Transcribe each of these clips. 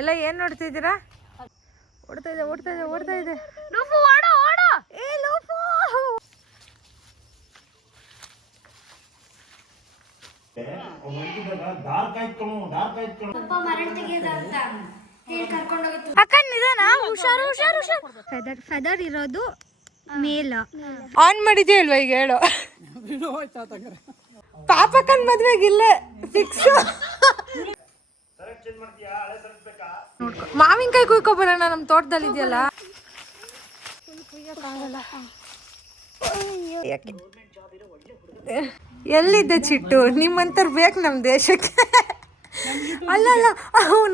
ಎಲ್ಲ ಏನು ನೋಡ್ತಿದ್ದೀರಾ? ಓಡ್ತಾ ಇದೆ ಏ ಲೂಫು ಅಕ್ಕ ನಿಧಾನ, ಹುಷಾರು. ಫೆದರ್ ಇರೋದು ಮೇಲ ಆನ್ ಮಾಡಿದ್ಯಾ ಇಲ್ವಾ ಈಗ ಹೇಳು. ಪಾಪಕ್ಕನ್ ಮದ್ವೆಗಿಲ್ಲ ಫಿಕ್ಸ್. ಮಾವಿನಕಾಯಿ ಕುಯ್ಕೊ ಬರೋಣ, ನಮ್ ತೋಟದಲ್ಲಿ ಇದೆಯಲ್ಲ. ಎಲ್ಲಿದ್ದೆ ಚಿಟ್ಟು? ನಿಮ್ಮಂತರ್ ಬೇಕು ನಮ್ ದೇಶಕ್ಕೆ. ಅಲ್ಲ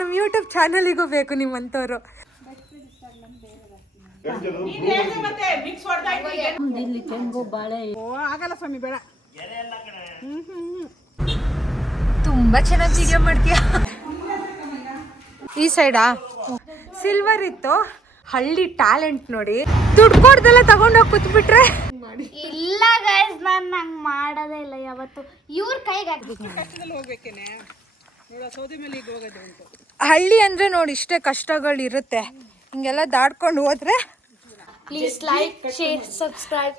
ನಮ್ ಯೂಟ್ಯೂಬ್ ಚಾನಲಿಗೂ ಬೇಕು ನಿಮ್ಮಂತವ್ರು. ತುಂಬಾ ಚೆನ್ನಾಗಿ ವಿಡಿಯೋ ಮಾಡ್ತೀಯಾ. ಈ ಸೈಡಾ ಸಿಲ್ವರ್ ಇತ್ತು. ಹಳ್ಳಿ ಟ್ಯಾಲೆಂಟ್ ನೋಡಿ. ದುಡ್ಡು ಕೊಡ್ದೆಲ್ಲ ತಗೊಂಡೋಗಿ ಕೂತ್ಬಿಟ್ರೆ. ಇಲ್ಲ ಗೈಸ್, ನಾನು ಹಂಗ್ ಮಾಡೋದೇ ಇಲ್ಲ ಯಾವತ್ತು. ಇವ್ರ ಕೈಗೆ ಹಾಕ್ಬೇಕು. ಹಳ್ಳಿ ಅಂದ್ರೆ ನೋಡಿ ಇಷ್ಟೇ ಕಷ್ಟಗಳಿರುತ್ತೆ. ಹಿಂಗೆಲ್ಲ ದಾಡ್ಕೊಂಡು ಹೋದ್ರೆ. Please like, share, subscribe.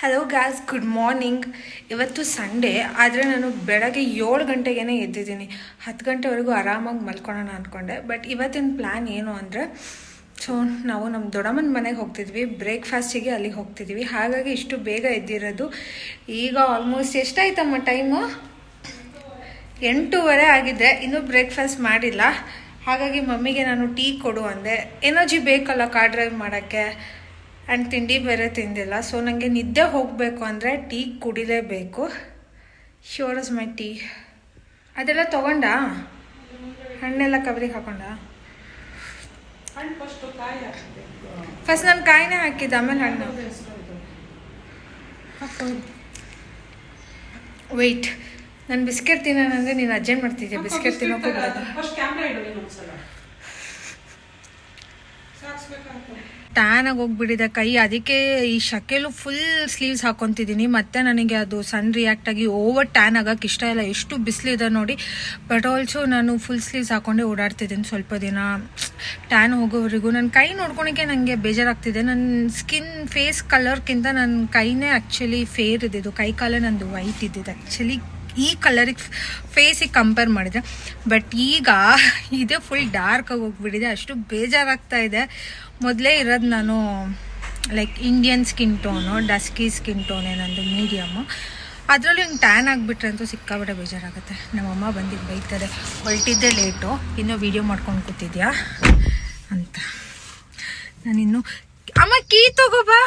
Hello guys, good morning. ಇವತ್ತು ಸಂಡೇ, ಆದರೆ ನಾನು ಬೆಳಗ್ಗೆ 7 ಗಂಟೆಗೇ ಎದ್ದಿದ್ದೀನಿ. 10 ಗಂಟೆವರೆಗೂ ಆರಾಮಾಗಿ ಮಲ್ಕೊಳ್ಳೋಣ ಅಂದ್ಕೊಂಡೆ. ಬಟ್ ಇವತ್ತಿನ ಪ್ಲ್ಯಾನ್ ಏನು ಅಂದರೆ, ನಾವು ನಮ್ಮ ದೊಡ್ಡಮ್ಮನ ಮನೆಗೆ ಹೋಗ್ತಿದ್ವಿ, ಬ್ರೇಕ್ಫಾಸ್ಟಿಗೆ ಅಲ್ಲಿಗೆ ಹೋಗ್ತಿದ್ವಿ. ಹಾಗಾಗಿ ಇಷ್ಟು ಬೇಗ ಎದ್ದಿರೋದು. ಈಗ ಆಲ್ಮೋಸ್ಟ್ ಎಷ್ಟಾಯ್ತಮ್ಮ ಟೈಮು? 8:15 ಆಗಿದೆ. ಇನ್ನೂ ಬ್ರೇಕ್ಫಾಸ್ಟ್ ಮಾಡಿಲ್ಲ. ಹಾಗಾಗಿ ಮಮ್ಮಿಗೆ ನಾನು ಟೀ ಕೊಡು ಅಂದೆ. ಎನರ್ಜಿ ಬೇಕಲ್ಲ ಕಾರ್ ಡ್ರೈವ್ ಮಾಡೋಕ್ಕೆ. ಆ್ಯಂಡ್ ತಿಂಡಿ ಬೇರೆ ತಿಂದಿಲ್ಲ. ಸೊ ನನಗೆ ನಿದ್ದೆ ಹೋಗಬೇಕು ಅಂದರೆ ಟೀ ಕುಡಿಲೇಬೇಕು. Sure is my tea. ಅದೆಲ್ಲ ತೊಗೊಂಡ? ಹಣ್ಣೆಲ್ಲ ಕವರಿಗೆ ಹಾಕೊಂಡ? ಫಸ್ಟ್ ನಾನು ಕಾಯಿನೇ ಹಾಕಿದ್ದೆ, ಆಮೇಲೆ ಹಣ್ಣು. ವೆಯ್ಟ್, ನಾನು ಬಿಸ್ಕೆಟ್ ತಿನ್ನೋಣಂದರೆ ನೀನು ಅರ್ಜೆಂಟ್ ಮಾಡ್ತಿದ್ದೆ. ಬಿಸ್ಕೆಟ್ ತಿನ್ನೋಕ್ಕೂ ಬರೋದು. ಟ್ಯಾನ್ ಆಗಿ ಹೋಗ್ಬಿಟ್ಟಿದೆ ಕೈ. ಅದಕ್ಕೆ ಈ ಶಕೆಲು ಫುಲ್ ಸ್ಲೀವ್ಸ್ ಹಾಕೊತಿದ್ದೀನಿ. ಮತ್ತೆ ನನಗೆ ಅದು ಸನ್ ರಿಯಾಕ್ಟ್ ಆಗಿ ಓವರ್ ಟ್ಯಾನ್ ಆಗೋಕ್ಕೆ ಇಷ್ಟ ಇಲ್ಲ. ಎಷ್ಟು ಬಿಸಿಲಿದೆ ನೋಡಿ. ಬಟ್ ಆಲ್ಸೋ ನಾನು ಫುಲ್ ಸ್ಲೀವ್ಸ್ ಹಾಕೊಂಡೆ ಓಡಾಡ್ತಿದ್ದೀನಿ ಸ್ವಲ್ಪ ದಿನ, ಟ್ಯಾನ್ ಹೋಗೋವರೆಗೂ. ನನ್ನ ಕೈ ನೋಡ್ಕೊಳಕ್ಕೆ ನನಗೆ ಬೇಜಾರಾಗ್ತಿದೆ. ನನ್ನ ಸ್ಕಿನ್ ಫೇಸ್ ಕಲರ್ಗಿಂತ ನನ್ನ ಕೈನೇ ಆ್ಯಕ್ಚುಲಿ ಫೇರ್ ಇದ್ದಿದ್ದು. ಕೈ ಕಾಲೇ ನಂದು ವೈಟ್ ಇದ್ದಿದ್ದು ಆ್ಯಕ್ಚುಲಿ ಈ ಕಲರಿಗೆ ಫೇಸಿಗೆ ಕಂಪೇರ್ ಮಾಡಿದರೆ. ಬಟ್ ಈಗ ಇದೇ ಫುಲ್ ಡಾರ್ಕಾಗಿ ಹೋಗ್ಬಿಟ್ಟಿದೆ. ಅಷ್ಟು ಬೇಜಾರಾಗ್ತಾ ಇದೆ. ಮೊದಲೇ ಇರೋದು ನಾನು like Indian skin tone, dusky skin ಟೋನೇ ನಂದು, ಮೀಡಿಯಮ್ಮು. ಅದರಲ್ಲೂ ಹಿಂಗೆ ಟ್ಯಾನ್ ಆಗಿಬಿಟ್ರೆ ಅಂತೂ ಸಿಕ್ಕಾಬಿಟ್ಟೆ ಬೇಜಾರಾಗುತ್ತೆ. ನಮ್ಮಮ್ಮ ಬಂದಿದ್ದು ಬೈತಾರೆ, ಹೊರಟಿದ್ದೆ ಲೇಟು, ಇನ್ನೂ ವೀಡಿಯೋ ಮಾಡ್ಕೊಂಡು ಕೂತಿದ್ಯಾ ಅಂತ. ನಾನಿನ್ನು ಅಮ್ಮ ಕೀ ತಗೋಬಾ.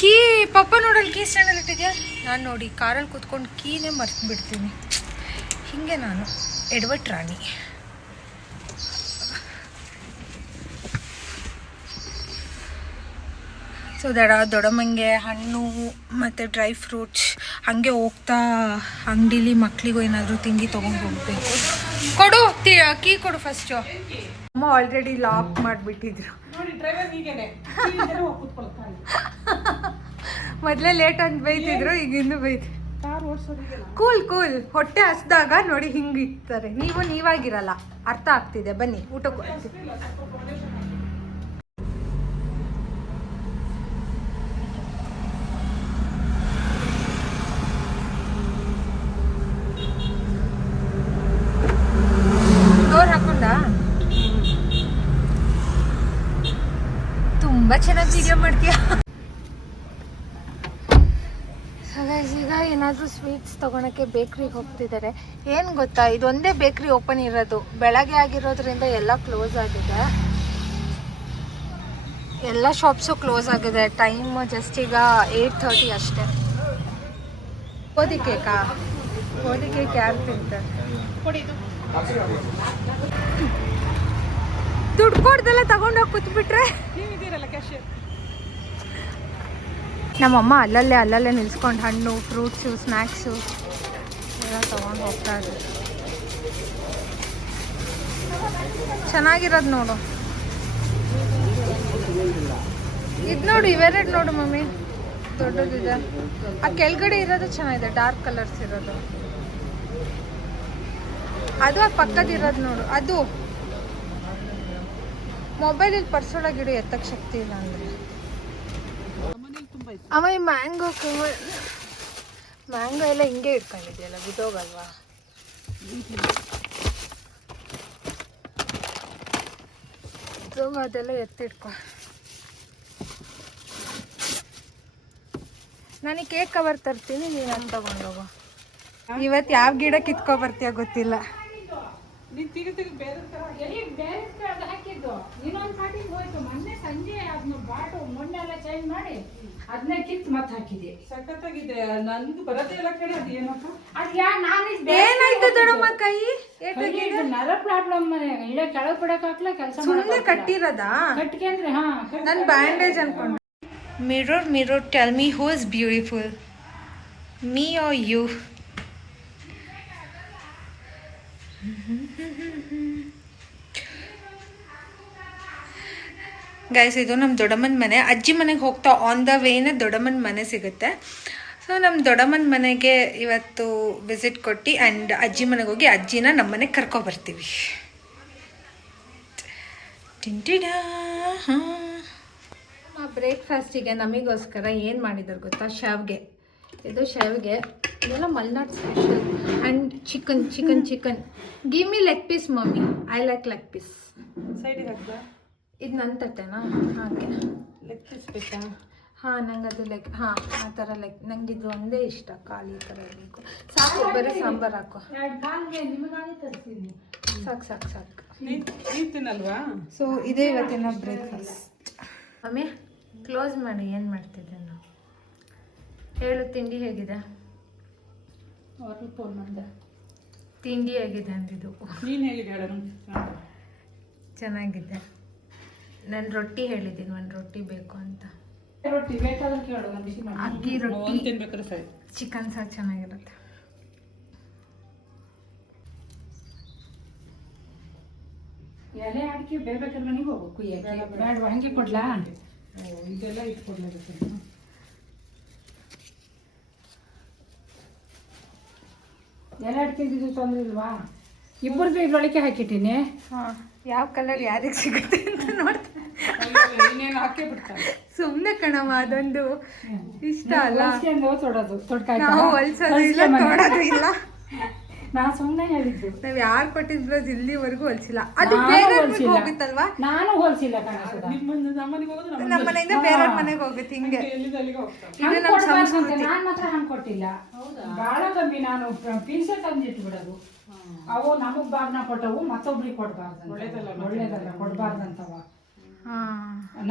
ಕೀ ಪಪ್ಪ ನೋಡಲ್ಲಿ ಕೀ ಸ್ಟ್ಯಾಂಡಲ್ಲಿ ಇಟ್ಟಿದ್ಯಾ. ನಾನು ನೋಡಿ ಕಾರಲ್ಲಿ ಕೂತ್ಕೊಂಡು ಕೀನೇ ಮರ್ತು ಬಿಡ್ತೀನಿ. ಹೀಗೆ ನಾನು ಎಡವಟ್ ರಾಣಿ. ಸೊ ದೊಡ್ಡಮ್ಮಂಗೆ ಹಣ್ಣು ಮತ್ತು ಡ್ರೈ ಫ್ರೂಟ್ಸ್ ಹಾಗೆ ಹೋಗ್ತಾ ಅಂಗಡೀಲಿ ಮಕ್ಕಳಿಗೂ ಏನಾದರೂ ತಿಂಡಿ ತೊಗೊಂಡು ಹೋಗಬೇಕು. ಕೊಡು ಕೀ ಕೊಡು ಫಸ್ಟು. ಅಮ್ಮ ಆಲ್ರೆಡಿ ಲಾಕ್ ಮಾಡಿಬಿಟ್ಟಿದ್ರು. ಮೊದಲೇ ಲೇಟ್ ಅಂತ ಬೈತಿದ್ರು, ಈಗ ಇನ್ನೂ ಬೈತಿ. ಕೂಲ್ ಹೊಟ್ಟೆ ಹಸ್ದಾಗ ನೋಡಿ ಹಿಂಗೆ ಇರ್ತಾರೆ. ನೀವಾಗಿರಲ್ಲ, ಅರ್ಥ ಆಗ್ತಿದೆ. ಬನ್ನಿ ಊಟಕ್ಕೆ. ಡೋರ್ ಹಾಕೊಂಡ ತುಂಬಾ ಚೆನ್ನಾಗಿ ವಿಡಿಯೋ ಮಾಡ್ತೀಯಾ. ಈಗ ಏನಾದರೂ ಸ್ವೀಟ್ಸ್ ತೊಗೊಳಕ್ಕೆ ಬೇಕ್ರಿಗೆ ಹೋಗ್ತಿದ್ದಾರೆ. ಏನು ಗೊತ್ತಾ, ಇದೊಂದೇ ಬೇಕ್ರಿ ಓಪನ್ ಇರೋದು. ಬೆಳಗ್ಗೆ ಆಗಿರೋದ್ರಿಂದ ಎಲ್ಲ ಕ್ಲೋಸ್ ಆಗಿದೆ. ಎಲ್ಲ ಶಾಪ್ಸು ಕ್ಲೋಸ್ ಆಗಿದೆ. ಟೈಮ್ ಜಸ್ಟ್ ಈಗ 8:30 ಅಷ್ಟೇ. ಗೋಧಿ ಕೇಕಾ? ಗೋಧಿ ಕೇಕ್ ಯಾರು ತಿಂತಾರೆ? ದುಡ್ಡು ಕೊಡ್ದೆಲ್ಲ ತಗೊಂಡೋಗಿ ಕೂತ್ಬಿಟ್ರೆ. ನಮ್ಮಮ್ಮ ಅಲ್ಲಲ್ಲೇ ನಿಲ್ಸ್ಕೊಂಡು ಹಣ್ಣು, ಫ್ರೂಟ್ಸು, ಸ್ನ್ಯಾಕ್ಸು ಎಲ್ಲ ತೊಗೊಂಡು ಹೋಗ್ತಾ ಇದ್ರು. ಚೆನ್ನಾಗಿರೋದು ನೋಡು. ಇದು ನೋಡು, ಇವೆರಡು ನೋಡು ಮಮ್ಮಿ. ದೊಡ್ಡದಿದೆ. ಆ ಕೆಳಗಡೆ ಇರೋದು ಚೆನ್ನಾಗಿದೆ, ಡಾರ್ಕ್ ಕಲರ್ಸ್ ಇರೋದು. ಅದು ಆ ಪಕ್ಕದಿರೋದು ನೋಡು, ಅದು ಮೊಬೈಲಲ್ಲಿ ಪರ್ಸೊಳಗಿಡು, ಎತ್ತಕ್ಕೆ ಶಕ್ತಿ ಇಲ್ಲ ಅಂದರೆ. ಅಮ್ಮ ಈ ಮ್ಯಾಂಗೋ ಎಲ್ಲ ಹಿಂಗೆ ಇಟ್ಕೊಂಡಿದೆಯಲ್ಲ, ಬಿದ್ದೋಗಲ್ವಾ? ಅದೆಲ್ಲ ಎತ್ತಿಟ್ಕೊ. ನಾನು ಕೇಕ್ ಕವರ್ ತರ್ತೀನಿ, ನೀನು ಅದು ತಗೊಂಡೋಗು. ಇವತ್ತು ಯಾವ ಗಿಡ ಕಿತ್ಕೊ ಬರ್ತೀಯ ಗೊತ್ತಿಲ್ಲ. ಏನಾಯ್ತು ದೊಡ್ಡಮ್ಮ ಕೈ? ನರ ಪ್ರಾಬ್ಲಮ್ ಕೆಳಗ್ ಬಿಡಕ್ಕಾಗ್ಲ ಕೆಲಸ ಸುಮ್ಮನೆ ಕಟ್ಟಿರೋದಾ? ಕಟ್ಕೊಂಡ್ರೆ ನಾನು ಬ್ಯಾಂಡೇಜ್ ಅನ್ಕೊಂಡೆ. Mirror mirror tell me who is beautiful, me are you? Guys, ಇದು ನಮ್ಮ ದೊಡ್ಡಮ್ಮನ ಮನೆ. ಅಜ್ಜಿ ಮನೆಗೆ ಹೋಗ್ತಾ ಆನ್ ದ ವೇನೇ ದೊಡ್ಡಮ್ಮನ ಮನೆ ಸಿಗುತ್ತೆ. ಸೊ ನಮ್ಮ ದೊಡ್ಡಮ್ಮನ ಮನೆಗೆ ಇವತ್ತು ವಿಸಿಟ್ ಕೊಟ್ಟು ಆ್ಯಂಡ್ ಅಜ್ಜಿ ಮನೆಗೆ ಹೋಗಿ ಅಜ್ಜಿನ ನಮ್ಮ ಮನೆಗೆ ಕರ್ಕೊಬರ್ತೀವಿ. ಹಾಂ, ಬ್ರೇಕ್ಫಾಸ್ಟಿಗೆ ನಮಗೋಸ್ಕರ ಏನು ಮಾಡಿದ್ದಾರೆ ಗೊತ್ತಾ? ಶಾವಿಗೆ. ಇದು ಶಾವಿಗೆ, ಇದೆಲ್ಲ Malnad special. And chicken. Give me leg piece mummy, I like leg piece. ಸೈಡಿಗೆ ಹಾಕ್ದ ಇದು ನನ್ನ ತಟ್ಟೆನಾ? ಹಾಗೆ ಲೆಗ್ ಪೀಸ್ ಬೇಕಾ? ಹಾಂ, ನಂಗೆ ಅದು ಹಾಂ ಆ ಥರ ನಂಗೆ ಇದು ಒಂದೇ ಇಷ್ಟ, ಖಾಲಿ ಈ ಥರ ಇರಬೇಕು. ಸಾಕು, ಬರೀ ಸಾಂಬಾರು ಹಾಕೋ. ಸಾಕು. ನೀನು ತಿನ್ನಲ್ವಾ? ಸೊ ಇದೇ ಇವತ್ತಿನ ಬ್ರೇಕ್ಫಾಸ್ಟ್. ಮಮ್ಮಿ ಕ್ಲೋಸ್ ಮಾಡಿ. ಏನು ಮಾಡ್ತಿದ್ದೆ ನಾವು? ಹೇಳು, ತಿಂಡಿ ಹೇಗಿದೆ? ಅವ್ರಿಗೆ ಫೋನ್ ಮಾಡಿದೆ. ತಿಂಡಿ ಹೇಗಿದೆ ಅಂದಿದ್ದು. ನೀನು ಹೇಗಿದೆ ಹೇಳು? ಚೆನ್ನಾಗಿದೆ. ನಾನು ರೊಟ್ಟಿ ಹೇಳಿದ್ದೀನಿ, ಒಂದು ರೊಟ್ಟಿ ಬೇಕು ಅಂತ. ರೊಟ್ಟಿ ಬೇಕಾದ್ರೆ ಕೇಳು, ಅಕ್ಕಿ ರೊಟ್ಟಿ ತಿನ್ಬೇಕಾದ್ರೆ ಸರಿ. ಚಿಕನ್ ಸಾರು ಚೆನ್ನಾಗಿರುತ್ತೆ. ಎಲೆ ಅಡಿಕೆ ಬೇಕಾದ್ರೆ ಮನೆಗೆ ಹೋಗು ಕುಯ್ಯಕ್ಕೆ. ಬೇಡ ಹಂಗೆ ಕೊಡ್ಲಾ? ಇದೆಲ್ಲ ಇಟ್ಕೊಡ್ಲಿರುತ್ತೆ. ಎಲೆ ಅಡಿಕೆ ಇದ್ದಿದ್ದು ತೊಂದರೆ ಇಲ್ವಾ? ಇಬ್ಬರದ್ದು ಇದ್ರೊಳಗೆ ಹಾಕಿಟ್ಟಿನಿ. ಹಾಂ, ಯಾವ ಕಲರ್ ಯಾರಿಗೆ ಸಿಗುತ್ತೆ ಅಂತ ನೋಡ್ತೀನಿ. ಇನ್ನೇನು ಹಾಕೇ ಬಿಡ್ತಾರೆ. ಸುಮ್ಮನೆ ಕಣವ, ಅದೊಂದು ಇಷ್ಟ ಅಲ್ಲ. ತೊಡೋದು ನಾವು ಹೊಲ್ಸೋದು ಇಲ್ಲ, ತೊಡೋದು ಇಲ್ಲ. ನಾ ಸುಮ್ಮನೆ ಹೇಳಿದ್ದು. ನಾವ್ ಯಾರು ಕೊಟ್ಟಿದ್ ಬ್ಲೌಸ್ ಇಲ್ಲಿವರೆಗೂ ಹೊಲ್ಸಿಲ್ಲ. ಅದು ಬೇರೆ ಹೋಗುತ್ತಲ್ವಾ? ನಾನು ಹೊಲ್ಸಿಲ್ಲ. ನಮ್ಮ ಮನೆಯಿಂದ ಬೇರೆಯವ್ರ ಮನೆಗೆ ಹೋಗುತ್ತೆ ಹಿಂಗೆ. ಇದು ನಮ್ಮ ಸಂಸ್ಕೃತಿ. ನಾನ್ ಮಾತ್ರ ಹಂಗ್ ಕೊಟ್ಟಿಲ್ಲ, ಬಾಳ ಕಮ್ಮಿ. ನಾನು ಪೀಸೆ ತಂದಿಟ್ಟು ಬಿಡೋದು. ಅವು ನಮಗ್ ಬಾಗ್ನ ಕೊಟ್ಟವು, ಮತ್ತೊಬ್ರಿಗೆ ಕೊಡ್ಬಾರ್ದು. ಒಳ್ಳೇದಲ್ಲ, ಕೊಡ್ಬಾರ್ದಂತವ.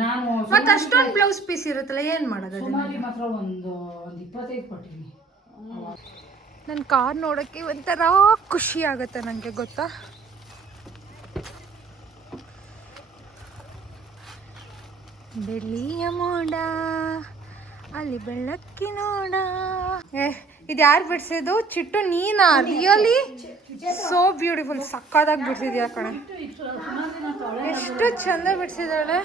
ನಾನು ಮತ್ತೆ ಅಷ್ಟೊಂದು ಬ್ಲೌಸ್ ಪೀಸ್ ಇರುತ್ತಲ್ಲ, ಏನ್ ಮಾಡೋದು? ಸುಮಾರಿ ಮಾತ್ರ ಒಂದು 25 ಕೊಟ್ಟಿನಿ. ನನ್ನ ಕಾರ್ ನೋಡೋಕ್ಕೆ ಒಂಥರ ಖುಷಿ ಆಗುತ್ತೆ ನನಗೆ, ಗೊತ್ತಾ? ಬೆಳ್ಳಿಯ ಮೋಡ ಅಲ್ಲಿ ಬೆಳಕಿನೋಡ. ಇದು ಯಾರು ಬಿಡಿಸಿದ್ದು? ಚಿಟ್ಟು ನೀನಾ? Really so beautiful. ಸಕ್ಕದಾಗಿ ಬಿಡಿಸಿದ್ಯಾ ಕಣೆ, ಎಷ್ಟು ಚಂದ ಬಿಡಿಸಿದಾಳೆ.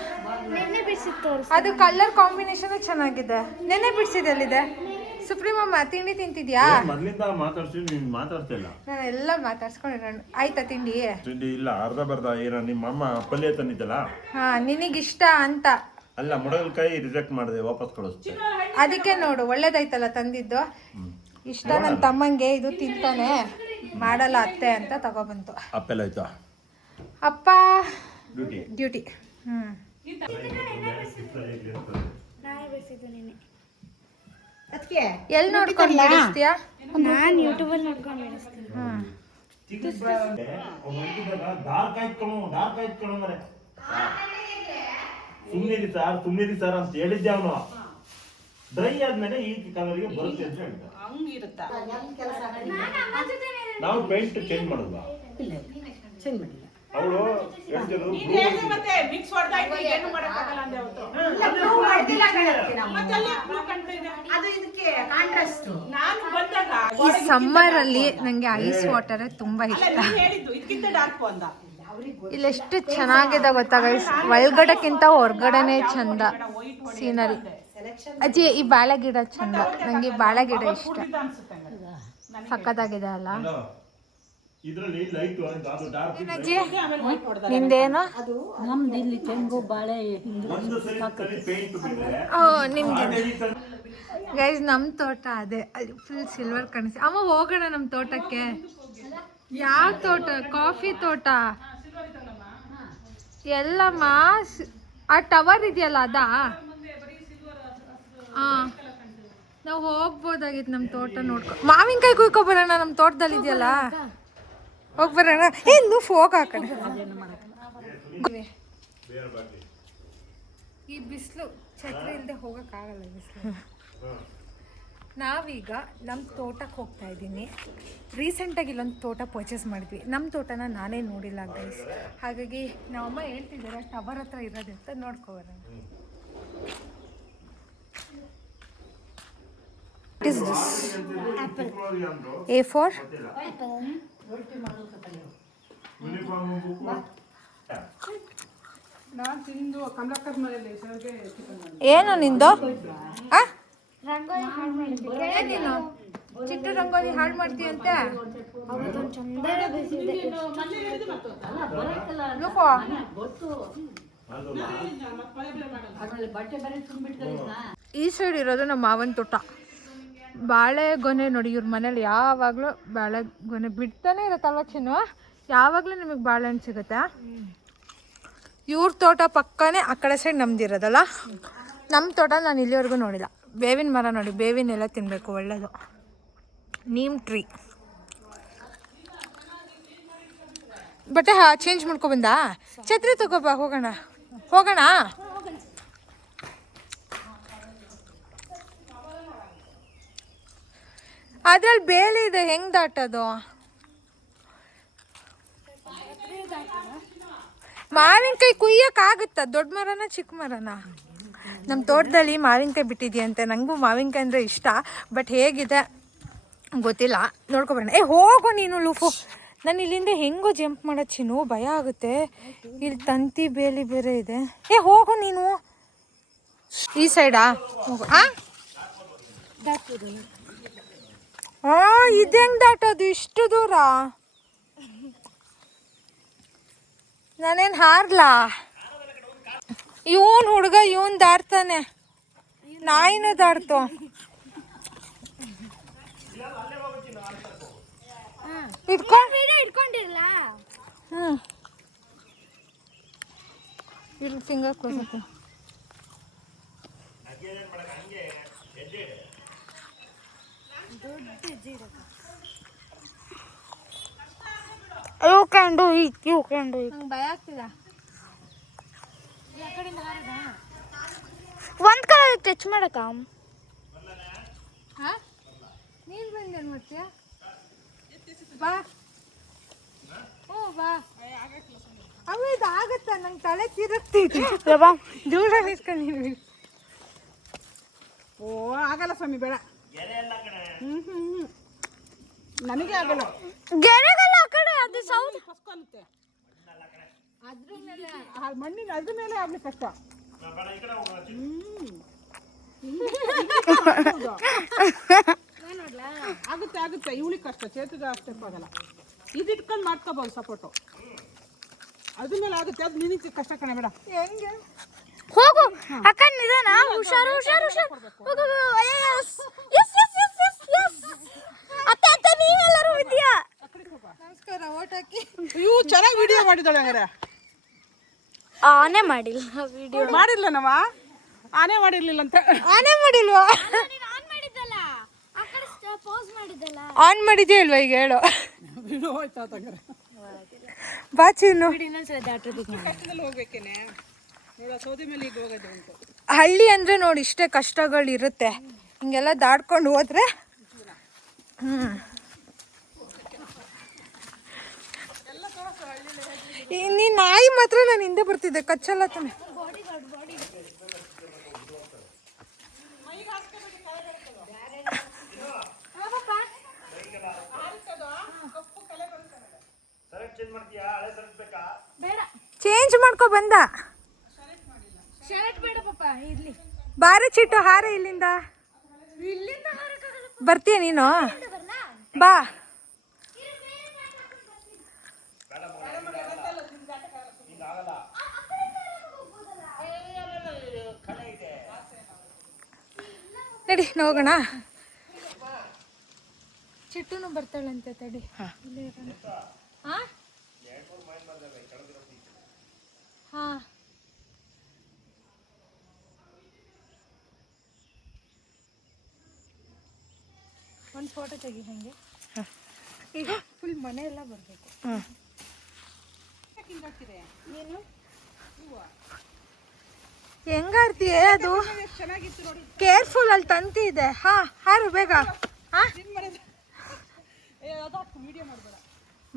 ಅದು ಕಲರ್ ಕಾಂಬಿನೇಷನ್ ಚೆನ್ನಾಗಿದೆ. ನೆನ್ನೆ ಬಿಡಿಸಿದಲ್ಲಿದೆ. ಸುಪ್ರೀಮಮ್ಮ ತಿಂಡಿ ತಿಂತಿದ್ಯಾ? ಮೊದಲಿಂದ ಮಾತಾಡ್ಸಿ, ನೀನ್ ಮಾತಾಡ್ತಿಲ್ಲ. ನಾನು ಎಲ್ಲ ಮಾತಾಡ್ಸ್ಕೊಂಡಿರೋಣ. ಆಯ್ತಾ ತಿಂಡಿ? ತಿಂಡಿ ಇಲ್ಲ, ಅರ್ಧ ಬರ್ಧ. ಏನೋ ನಿಮ್ಮ ಅಮ್ಮ ಪಲ್ಯ ತಂದಿದ್ದಲ್ಲ, ಹಾ, ನಿನಗಿಷ್ಟ ಅಂತ. ಅಲ್ಲ, ಮುಡಗಲ್ಕಾಯಿ ರಿಜೆಕ್ಟ್ ಮಾಡಿದೆ, ವಾಪಸ್ ಕಳಿಸ್ತೆ. ಅದಕ್ಕೆ ನೋಡು, ಒಳ್ಳೇದಾಯ್ತಲ್ಲ ತಂದಿದ್ದು. ಇಷ್ಟ ನನ್ನ ತಮ್ಮಂಗೆ, ಇದು ತಿಂತಾನೆ, ಮಾಡಲ್ಲ ಅತ್ತೆ ಅಂತ ತಗೊಬಂತು. ಅಪ್ಪೆಲ್ಲ ಆಯ್ತಾ? ಅಪ್ಪ ಡ್ಯೂಟಿ. ಎಲ್ಲಿ ನೋಡ್ಕೊಂಡು ಬಿಡಿಸ್ತೀಯಾ? ನಾನು ಯೂಟ್ಯೂಬಲ್ಲಿ ನೋಡ್ಕೊಂಡು ನಡೆಸ್ತೀನಿ. ಸುಮ್ಮನಿರಿ ಸರ್ ಅಂತ ಹೇಳಿದ್ದೆ ಅವನು. ಡ್ರೈ ಆದ್ಮೇಲೆ ಈ ಕಲರ್ಗೆ ಬರುತ್ತೆ ಅಂತ ಹೇಳ್ತಾರೆ. ನಾವು ಪೇಂಟ್ ಚೇಂಜ್ ಮಾಡೋದು. ಅವಳು ಈ ಸಮ್ಮರ್ ಅಲ್ಲಿ ನಂಗೆ ಐಸ್ ವಾಟರ್ ತುಂಬಾ ಇಷ್ಟ. ಇಲ್ಲೆಷ್ಟು ಚೆನ್ನಾಗಿದೆ ಗೊತ್ತಾ ಗೈಸ್, ಒಳಗಡೆಕ್ಕಿಂತ ಹೊರಗಡೆನೆ ಚಂದ ಸೀನರಿ. ಅಜ್ಜಿ ಈ ಬಾಳೆ ಗಿಡ ಚಂದ, ನಂಗೆ ಬಾಳೆ ಗಿಡ ಇಷ್ಟ. ಸಕ್ಕತ್ತಾಗಿದೆ ಅಲ್ಲ. ಇದ್ರಲ್ಲಿ ಲೈಟ್ ಅದು ಡಾರ್ಕ್ ನಿಂದೇನು ನಮ್ದು ಇಲ್ಲಿ ತೆಂಗು ಬಾಳೆ ಒಂದು ಸರಿ ಪೇಂಟ್ ಬಿಟ್ರೆ ನಿಮ್ಗೆ ಗೈಸ್ ನಮ್ಮ ತೋಟ ಅದೇ ಅಲ್ಲಿ ಫುಲ್ ಸಿಲ್ವರ್ ಕಾಣಿಸಿ. ಅಮ್ಮ ಹೋಗೋಣ ನಮ್ಮ ತೋಟಕ್ಕೆ. ಯಾವ ತೋಟ? ಕಾಫಿ ತೋಟ ಎಲ್ಲಮ್ಮ. ಆ ಟವರ್ ಇದೆಯಲ್ಲ ಅದಾ? ಹಾಂ, ನಾವು ಹೋಗ್ಬೋದಾಗಿತ್ತು ನಮ್ಮ ತೋಟ ನೋಡ್ಕೊ. ಮಾವಿನಕಾಯಿ ಕುಯ್ಕೊ ಬರೋಣ, ನಮ್ಮ ತೋಟದಲ್ಲಿ ಇದೆಯಲ್ಲ, ಹೋಗಿ ಬರೋಣ. ಲೂಫ್ ಹೋಗ ಆ ಕಡೆ. ಈ ಬಿಸಿಲು ಛತ್ರಿ ಇಲ್ಲದೆ ಹೋಗೋಕ್ಕಾಗಲ್ಲ ಬಿಸಿಲು. ನಾವೀಗ ನಮ್ಮ ತೋಟಕ್ಕೆ ಹೋಗ್ತಾ ಇದ್ದೀನಿ. ರೀಸೆಂಟಾಗಿ ಇಲ್ಲೊಂದು ತೋಟ ಪರ್ಚೇಸ್ ಮಾಡಿದ್ವಿ. ನಮ್ಮ ತೋಟನ ನಾನೇ ನೋಡಿಲ್ಲ ಗೈಸ್, ಹಾಗಾಗಿ ನಮ್ಮಮ್ಮ ಹೇಳ್ತಿದ್ದಾರೆ ಟವರ್ ಹತ್ರ ಇರೋದು ಅಂತ ನೋಡ್ಕೊಬರೋಣ. What is this? Apple. A4? ಏನು ನಿಂದು? ರಂಗೋಲಿ ಹಾಳು ಮಾಡಿದ್ದೆ. ಏನೇನು ಚಿಕ್ಕ ರಂಗೋಲಿ ಹಾಳು ಮಾಡ್ತೀಯಂತೆ? ಅವತ್ತೊಂದು ಚಂದ ಬಿಸಿದೆ. ಲುಕೋ ಈ ಸೈಡ್ ಇರೋದು ನಮ್ಮ ಮಾವನ ತೋಟ. ಬಾಳೆಗೊನೆ ನೋಡಿ, ಇವ್ರ ಮನೇಲಿ ಯಾವಾಗಲೂ ಬಾಳೆಗೊನೆ ಬಿಡ್ತಾನೆ ಇರುತ್ತಲ್ವ ಚಿನ್ನು? ಯಾವಾಗಲೂ ನಿಮಗೆ ಬಾಳೆಹಣ್ಣು ಸಿಗುತ್ತೆ. ಇವ್ರ ತೋಟ ಪಕ್ಕನೇ ಆ ಕಡೆ ಸೈಡ್ ನಮ್ದಿರೋದಲ್ಲ. ನಮ್ಮ ತೋಟ ನಾನು ಇಲ್ಲಿವರೆಗೂ ನೋಡಿಲ್ಲ. ಬೇವಿನ ಮರ ನೋಡಿ, ಬೇವಿನ ಎಲ್ಲ ತಿನ್ನಬೇಕು, ಒಳ್ಳೆಯದು. ನೀಮ್ ಟ್ರೀ. ಬಟ್ಟೆ ಚೇಂಜ್ ಮಾಡ್ಕೊಬಂದಾ? ಛತ್ರಿ ತಗೋಬಾ, ಹೋಗೋಣ. ಅದ್ರಲ್ಲಿ ಬೇಲಿ ಇದೆ, ಹೆಂಗ್ ದಾಟೋದು? ಮಾವಿನಕಾಯಿ ಕುಯ್ಯಕ್ಕಾಗುತ್ತಾ? ದೊಡ್ಡ ಮರನ ಚಿಕ್ಕ ಮರನ? ನಮ್ಮ ತೋಟದಲ್ಲಿ ಮಾವಿನಕಾಯಿ ಬಿಟ್ಟಿದೆಯಂತೆ. ನನಗೂ ಮಾವಿನಕಾಯಿ ಅಂದರೆ ಇಷ್ಟ, ಬಟ್ ಹೇಗಿದೆ ಗೊತ್ತಿಲ್ಲ, ನೋಡ್ಕೊಬರೋಣ. ಹೋಗು ನೀನು ಲೂಫು. ನಾನು ಇಲ್ಲಿಂದ ಹೆಂಗೋ ಜಂಪ್ ಮಾಡೋದು ಚಿನ್ನು, ಭಯ ಆಗುತ್ತೆ. ಇಲ್ಲಿ ತಂತಿ ಬೇಲಿ ಬೇರೆ ಇದೆ. ಹೋಗು ನೀನು. ಈ ಸೈಡಾ? ಹೋಗು. ಇದು ಹೆಂಗೆ ದಾಟೋದು ಇಷ್ಟು ದೂರ? ನಾನೇನು ಹಾರ್ಲಾ? ಇವನ್ ಹುಡುಗ ದಾಟ್ತಾನೆ, ನಾಯಿನೂ ದಾಟ್ತು. ಇಟ್ಕೊಂಡಿರಲ್ಲ. ಇಲ್ಲಿ finger close. You can do it. ಭಯ ಆಗ್ತಿಲ್ಲ. ಒಂದ್ ಕಡೆ ಟಚ್ ಮಾಡಕ್ಕ ನೀನ್ ಬಂದೇನು ಮತ್ತೆ? ಬಾ. ಬಾ. ಇದು ಆಗತ್ತ, ನಂಗೆ ತಲೆ ತಿರುಗ್ತಿದೆ. ದೂರ ನಿಂತ್ಕೊಂಡು. ಆಗಲ್ಲ ಸ್ವಾಮಿ, ಬೇಡ. ನನಗೆ ಆಗಲ್ಲ. ಗೆರೆಗಲ್ಲ ಆ ಕಡೆ, ಅದು ಸೌಂಡ್ ಫಸ್ಕೊನ್ನುತ್ತೆ. ಮಣ್ಣಿನ ಅದ್ರ ಮೇಲೆ ಆಗ್ಲಿ ಕಷ್ಟ. ಆಗುತ್ತೆ ಇವಳಿಗೆ ಕಷ್ಟ, ಚೇತುಗ ಅಷ್ಟಕ್ಕೆ ಆಗಲ್ಲ. ಇದು ಇಟ್ಕೊಂಡು ಮಾಡ್ಕೋಬಹುದು ಸಪೋರ್ಟು. ಅದ್ರ ಮೇಲೆ ಆಗುತ್ತೆ, ಅದು ನಿನಗೆ ಕಷ್ಟ ಕಣ. ಬೇಡ. ಹೆಂಗೆ ಹೋಗು ಅಕ್ಕ, ನಿಧಾನ. ಹುಷಾರು. ಅತ್ತೆ ನೀವೆಲ್ಲರೂ ಇದೆಯಾ? ನಮಸ್ಕಾರ. ಓಟ್ ಹಾಕಿ. ಇವು ಚೆನ್ನಾಗಿ ವಿಡಿಯೋ ಮಾಡಿದಾಳೆ. ಹಂಗಾರೆ ಆನೆ ಮಾಡಿಲ್ಲ ವಿಡಿಯೋ. ಮಾಡಿಲ್ಲ ನಾವ ಆನೆ ಮಾಡಿರ್ಲಿಲ್ಲ ಅಂತ. ಆನೆ ಮಾಡಿಲ್ವಾ? ಆನ್ ಮಾಡಿದ್ಯಾ ಇಲ್ವಾ ಈಗ ಹೇಳು. ವಿಡಿಯೋ ಹೋಯ್ತಾ ಹಂಗಾರೆ? ಬಾ ಚಿನ್ನು. ಹೋಗ್ಬೇಕೇನೆ ನೋಡ, ಸೌದೆ ಮೇಲೆ ಈಗ ಹೋಗೋದು ಉಂಟು. ಹಳ್ಳಿ ಅಂದ್ರೆ ನೋಡಿ ಇಷ್ಟೇ ಕಷ್ಟಗಳಿರುತ್ತೆ. ಹಿಂಗೆಲ್ಲ ದಾಡ್ಕೊಂಡು ಹೋದ್ರೆ ನೀ ನಾಯಿ ಮಾತ್ರ ನಾನು ಹಿಂದೆ ಬರ್ತಿದ್ದೆ, ಕಚ್ಚಲ್ಲ ತಾನೆ. ಬೇಡ, ಚೇಂಜ್ ಮಾಡ್ಕೊ ಬಂದ. ಶರ್ಟ್ ಬೇಡ ಪಾಪ, ಇರ್ಲಿ. ಬಾರ ಚಿಟ್ಟು ಹಾರ ಇಲ್ಲಿಂದ ಬರ್ತೀಯ ನೀನು ಬಾ. ನಡಿ ಹೋಗೋಣ. ಚಿಟ್ಟುನು ಬರ್ತಾಳಂತೆ ತಡಿ. ಹಾ ಒಂದು ಫೋಟೋ ತೆಗಿ ಹಂಗೆ. ಈಗ ಫುಲ್ ಮನೆ ಎಲ್ಲ ಬರಬೇಕು. ಹೆಂಗಾರ್ತೀಯ ಅದು ಕೇರ್ಫುಲ್ ಅಲ್ಲಿ ತಂತಿ ಇದೆ. ಹಾ ಹಾರು ಬೇಗ.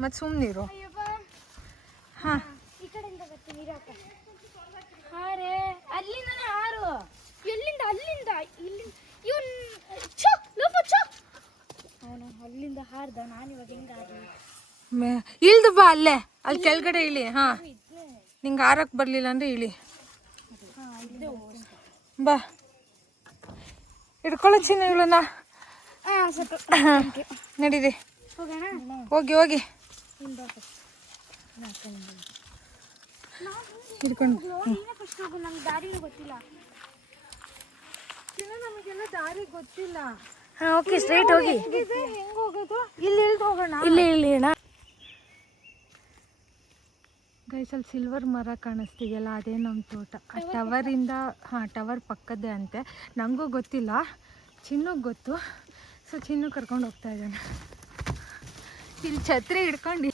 ಮತ್ತೆ ಸುಮ್ಮನಿರು. ಹಾ ಈ ಕಡೆಯಿಂದ ಬರ್ತೀನಿ ಹಾರೆ ಅಲ್ಲಿಂದನೇ ಹಾರು. ಎಲ್ಲಿಂದ ಅಲ್ಲಿಂದ ಇಲ್ಲಿಂದ ಇವನ್ ಅವನು ಅಲ್ಲಿಂದ ಹಾರ್ದ. ನಾನಿವಾಗ ಹೆಂಗಾರ್ಲಿ? ಇಳ್ದು ಬಾ ಅಲ್ಲೇ, ಅಲ್ಲಿ ಕೆಳಗಡೆ ಇಳಿ. ಹಾ ನಿಂಗೆ ಹಾರಕ್ಕೆ ಬರಲಿಲ್ಲ ಅಂದ್ರೆ ಇಳಿ. ಬಾ ಹಿಡ್ಕೊಳ್ಳೋ ಚಿನ್ನ ಇವಳನ್ನ. ನಡೀರಿ ಹೋಗಿ ಹೋಗಿ ಹಿಡ್ಕೊಂಡು. ನಂಗೆ ದಾರಿನೂ ಗೊತ್ತಿಲ್ಲ. ನಮಗೆಲ್ಲ ದಾರಿ ಗೊತ್ತಿಲ್ಲ. ಓಕೆ ಸ್ಟ್ರೈಟ್ ಹೋಗಿ. ಹೆಂಗ್ ಹೋಗೋದು? ಇಲ್ಲಿ ಇಳ್ದು ಹೋಗೋಣ. ಇಲ್ಲಿ ಅಣ್ಣ. ಗೈಸಲ್ಲಿ ಸಿಲ್ವರ್ ಮರ ಕಾಣಿಸ್ತಿದೆಯಲ್ಲ, ಅದೇ ನಮ್ಮ ತೋಟ. ಆ ಟವರಿಂದ ಟವರ್ ಪಕ್ಕದ್ದೇ ಅಂತೆ. ನನಗೂ ಗೊತ್ತಿಲ್ಲ, ಚಿನ್ನಗೆ ಗೊತ್ತು. ಸೊ ಚಿನ್ನು ಕರ್ಕೊಂಡು ಹೋಗ್ತಾ ಇದ್ದಾನೆ. ಇಲ್ಲಿ ಛತ್ರಿ ಹಿಡ್ಕೊಂಡು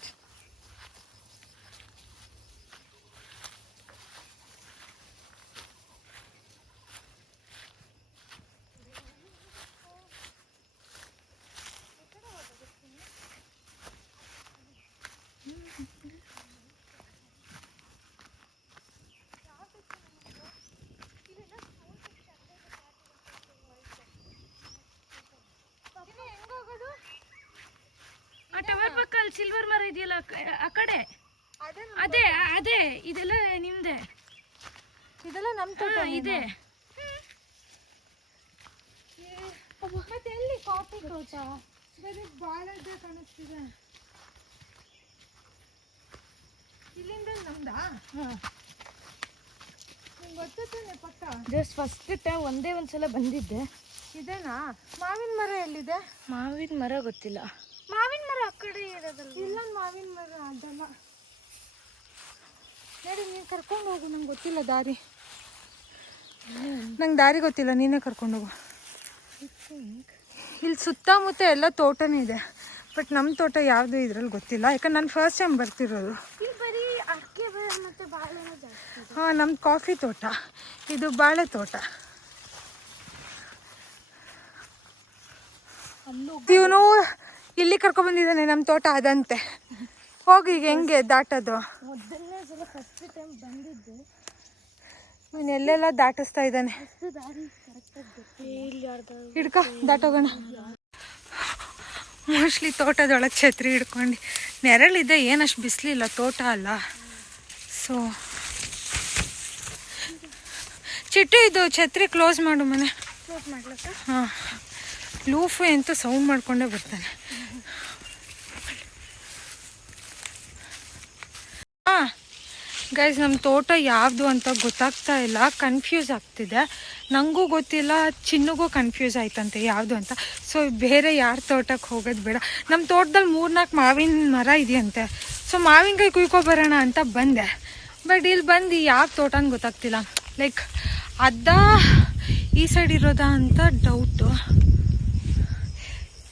ಆ ಟವರ್ ಪಕ್ಕ ಅಲ್ಲಿ ಸಿಲ್ವರ್ ಮರ ಇದೆಯಲ್ಲ ಆ ಕಡೆ. ಅದೇ ಅದೇ ಇದೆಲ್ಲ ನಿಮ್ದೆ. ಇದೆಲ್ಲ ನಮ್ಮ ತೋಟ ಇದೆ. ಮತ್ತೆ ಎಲ್ಲಿ ಕಾಫಿ ತೋಟ? ಬರೀ ಬಾಳದೇ ಕಾಣಿಸ್ತಿದೆ. ಇಲ್ಲಿಂದ ನಮ್ದಾ? ನಿಂಗೆ ಗೊತ್ತಾನೆ ಪಕ್ಕ. ಜಸ್ಟ್ ಫಸ್ಟ್ ಟೈಮ್ ಒಂದೇ ಒಂದ್ಸಲ ಬಂದಿದ್ದೆ. ಇದೇನಾ? ಮಾವಿನ ಮರ ಎಲ್ಲಿದೆ? ಮಾವಿನ ಮರ ಗೊತ್ತಿಲ್ಲ. ಮಾವಿನ ಮರ ಆ ಕಡೆ ಇರೋದಲ್ಲ. ಇಲ್ಲ ಮಾವಿನ ಮರ ಅದಲ್ಲ. ನೋಡಿ ನೀನು ಕರ್ಕೊಂಡು ಹೋಗು. ನಂಗೆ ಗೊತ್ತಿಲ್ಲ ದಾರಿ. ನಂಗೆ ದಾರಿ ಗೊತ್ತಿಲ್ಲ, ನೀನೇ ಕರ್ಕೊಂಡು ಹೋಗು. ಇಲ್ಲಿ ಸುತ್ತಮುತ್ತ ಎಲ್ಲ ತೋಟನೇ ಇದೆ, ಬಟ್ ನಮ್ಮ ತೋಟ ಯಾವುದು ಇದ್ರಲ್ಲಿ ಗೊತ್ತಿಲ್ಲ. ಯಾಕಂದ್ರೆ ನಾನು ಫಸ್ಟ್ ಟೈಮ್ ಬರ್ತಿರೋದು. ಇಲ್ಲಿ ಬರೀ ಅಡಿಕೆ ಮತ್ತು ಬಾಳೆನೂ ಜಾಸ್ತಿ. ಹಾಂ, ನಮ್ದು ಕಾಫಿ ತೋಟ, ಇದು ಬಾಳೆ ತೋಟ. ಇವನು ಇಲ್ಲಿ ಕರ್ಕೊಬಂದಿದ್ದಾನೆ, ನಮ್ಮ ತೋಟ ಅದಂತೆ. ಹೋಗಿ ಈಗ ಹೆಂಗೆ ದಾಟೋದು? ಮೊದಲನೇ ಸಲ ಫಸ್ಟ್ ಟೈಮ್ ಬಂದಿದ್ದೆ. ಇವನು ಎಲ್ಲೆಲ್ಲ ದಾಟಿಸ್ತಾ ಇದ್ದಾನೆ. ದಾರಿ ಕರೆಕ್ಟಾಗಿ ಗೊತ್ತಿಲ್ಲ. ಹಿಡ್ಕೊ, ದಾಟೋಗೋಣ. ಮೋಸ್ಟ್ಲಿ ತೋಟದೊಳಗೆ ಛತ್ರಿ ಹಿಡ್ಕೊಂಡು. ನೆರಳಿದೆ, ಏನಷ್ಟು ಬಿಸಿಲಿಲ್ಲ, ತೋಟ ಅಲ್ಲ. ಸೊ ಚಿಟ್ಟು, ಇದು ಛತ್ರಿ ಕ್ಲೋಸ್ ಮಾಡು ಮನೆ. ಕ್ಲೋಸ್ ಮಾಡ್ಲಕ್ಕ? ಹಾಂ, ಲೂಫು ಎಂತೂ ಸೌಂಡ್ ಮಾಡ್ಕೊಂಡೇ ಬರ್ತಾನೆ. ಹಾಂ ಗೈಸ್, ನಮ್ಮ ತೋಟ ಯಾವುದು ಅಂತ ಗೊತ್ತಾಗ್ತಾ ಇಲ್ಲ, ಕನ್ಫ್ಯೂಸ್ ಆಗ್ತಿದೆ. ನನಗೂ ಗೊತ್ತಿಲ್ಲ, ಚಿನ್ನಗೂ ಕನ್ಫ್ಯೂಸ್ ಆಯ್ತಂತೆ ಯಾವುದು ಅಂತ. ಸೊ ಬೇರೆ ಯಾರ ತೋಟಕ್ಕೆ ಹೋಗೋದು ಬೇಡ. ನಮ್ಮ ತೋಟದಲ್ಲಿ 3-4 ಮಾವಿನ ಮರ ಇದೆಯಂತೆ. ಸೊ ಮಾವಿನಕಾಯಿ ಕುಯ್ಕೊಬರೋಣ ಅಂತ ಬಂದೆ. ಬಟ್ ಇಲ್ಲಿ ಬಂದು ಯಾವ ತೋಟ ಅಂತ ಗೊತ್ತಾಗ್ತಿಲ್ಲ. ಲೈಕ್ ಅದ ಈ ಸೈಡ್ ಇರೋದಾ ಅಂತ ಡೌಟು.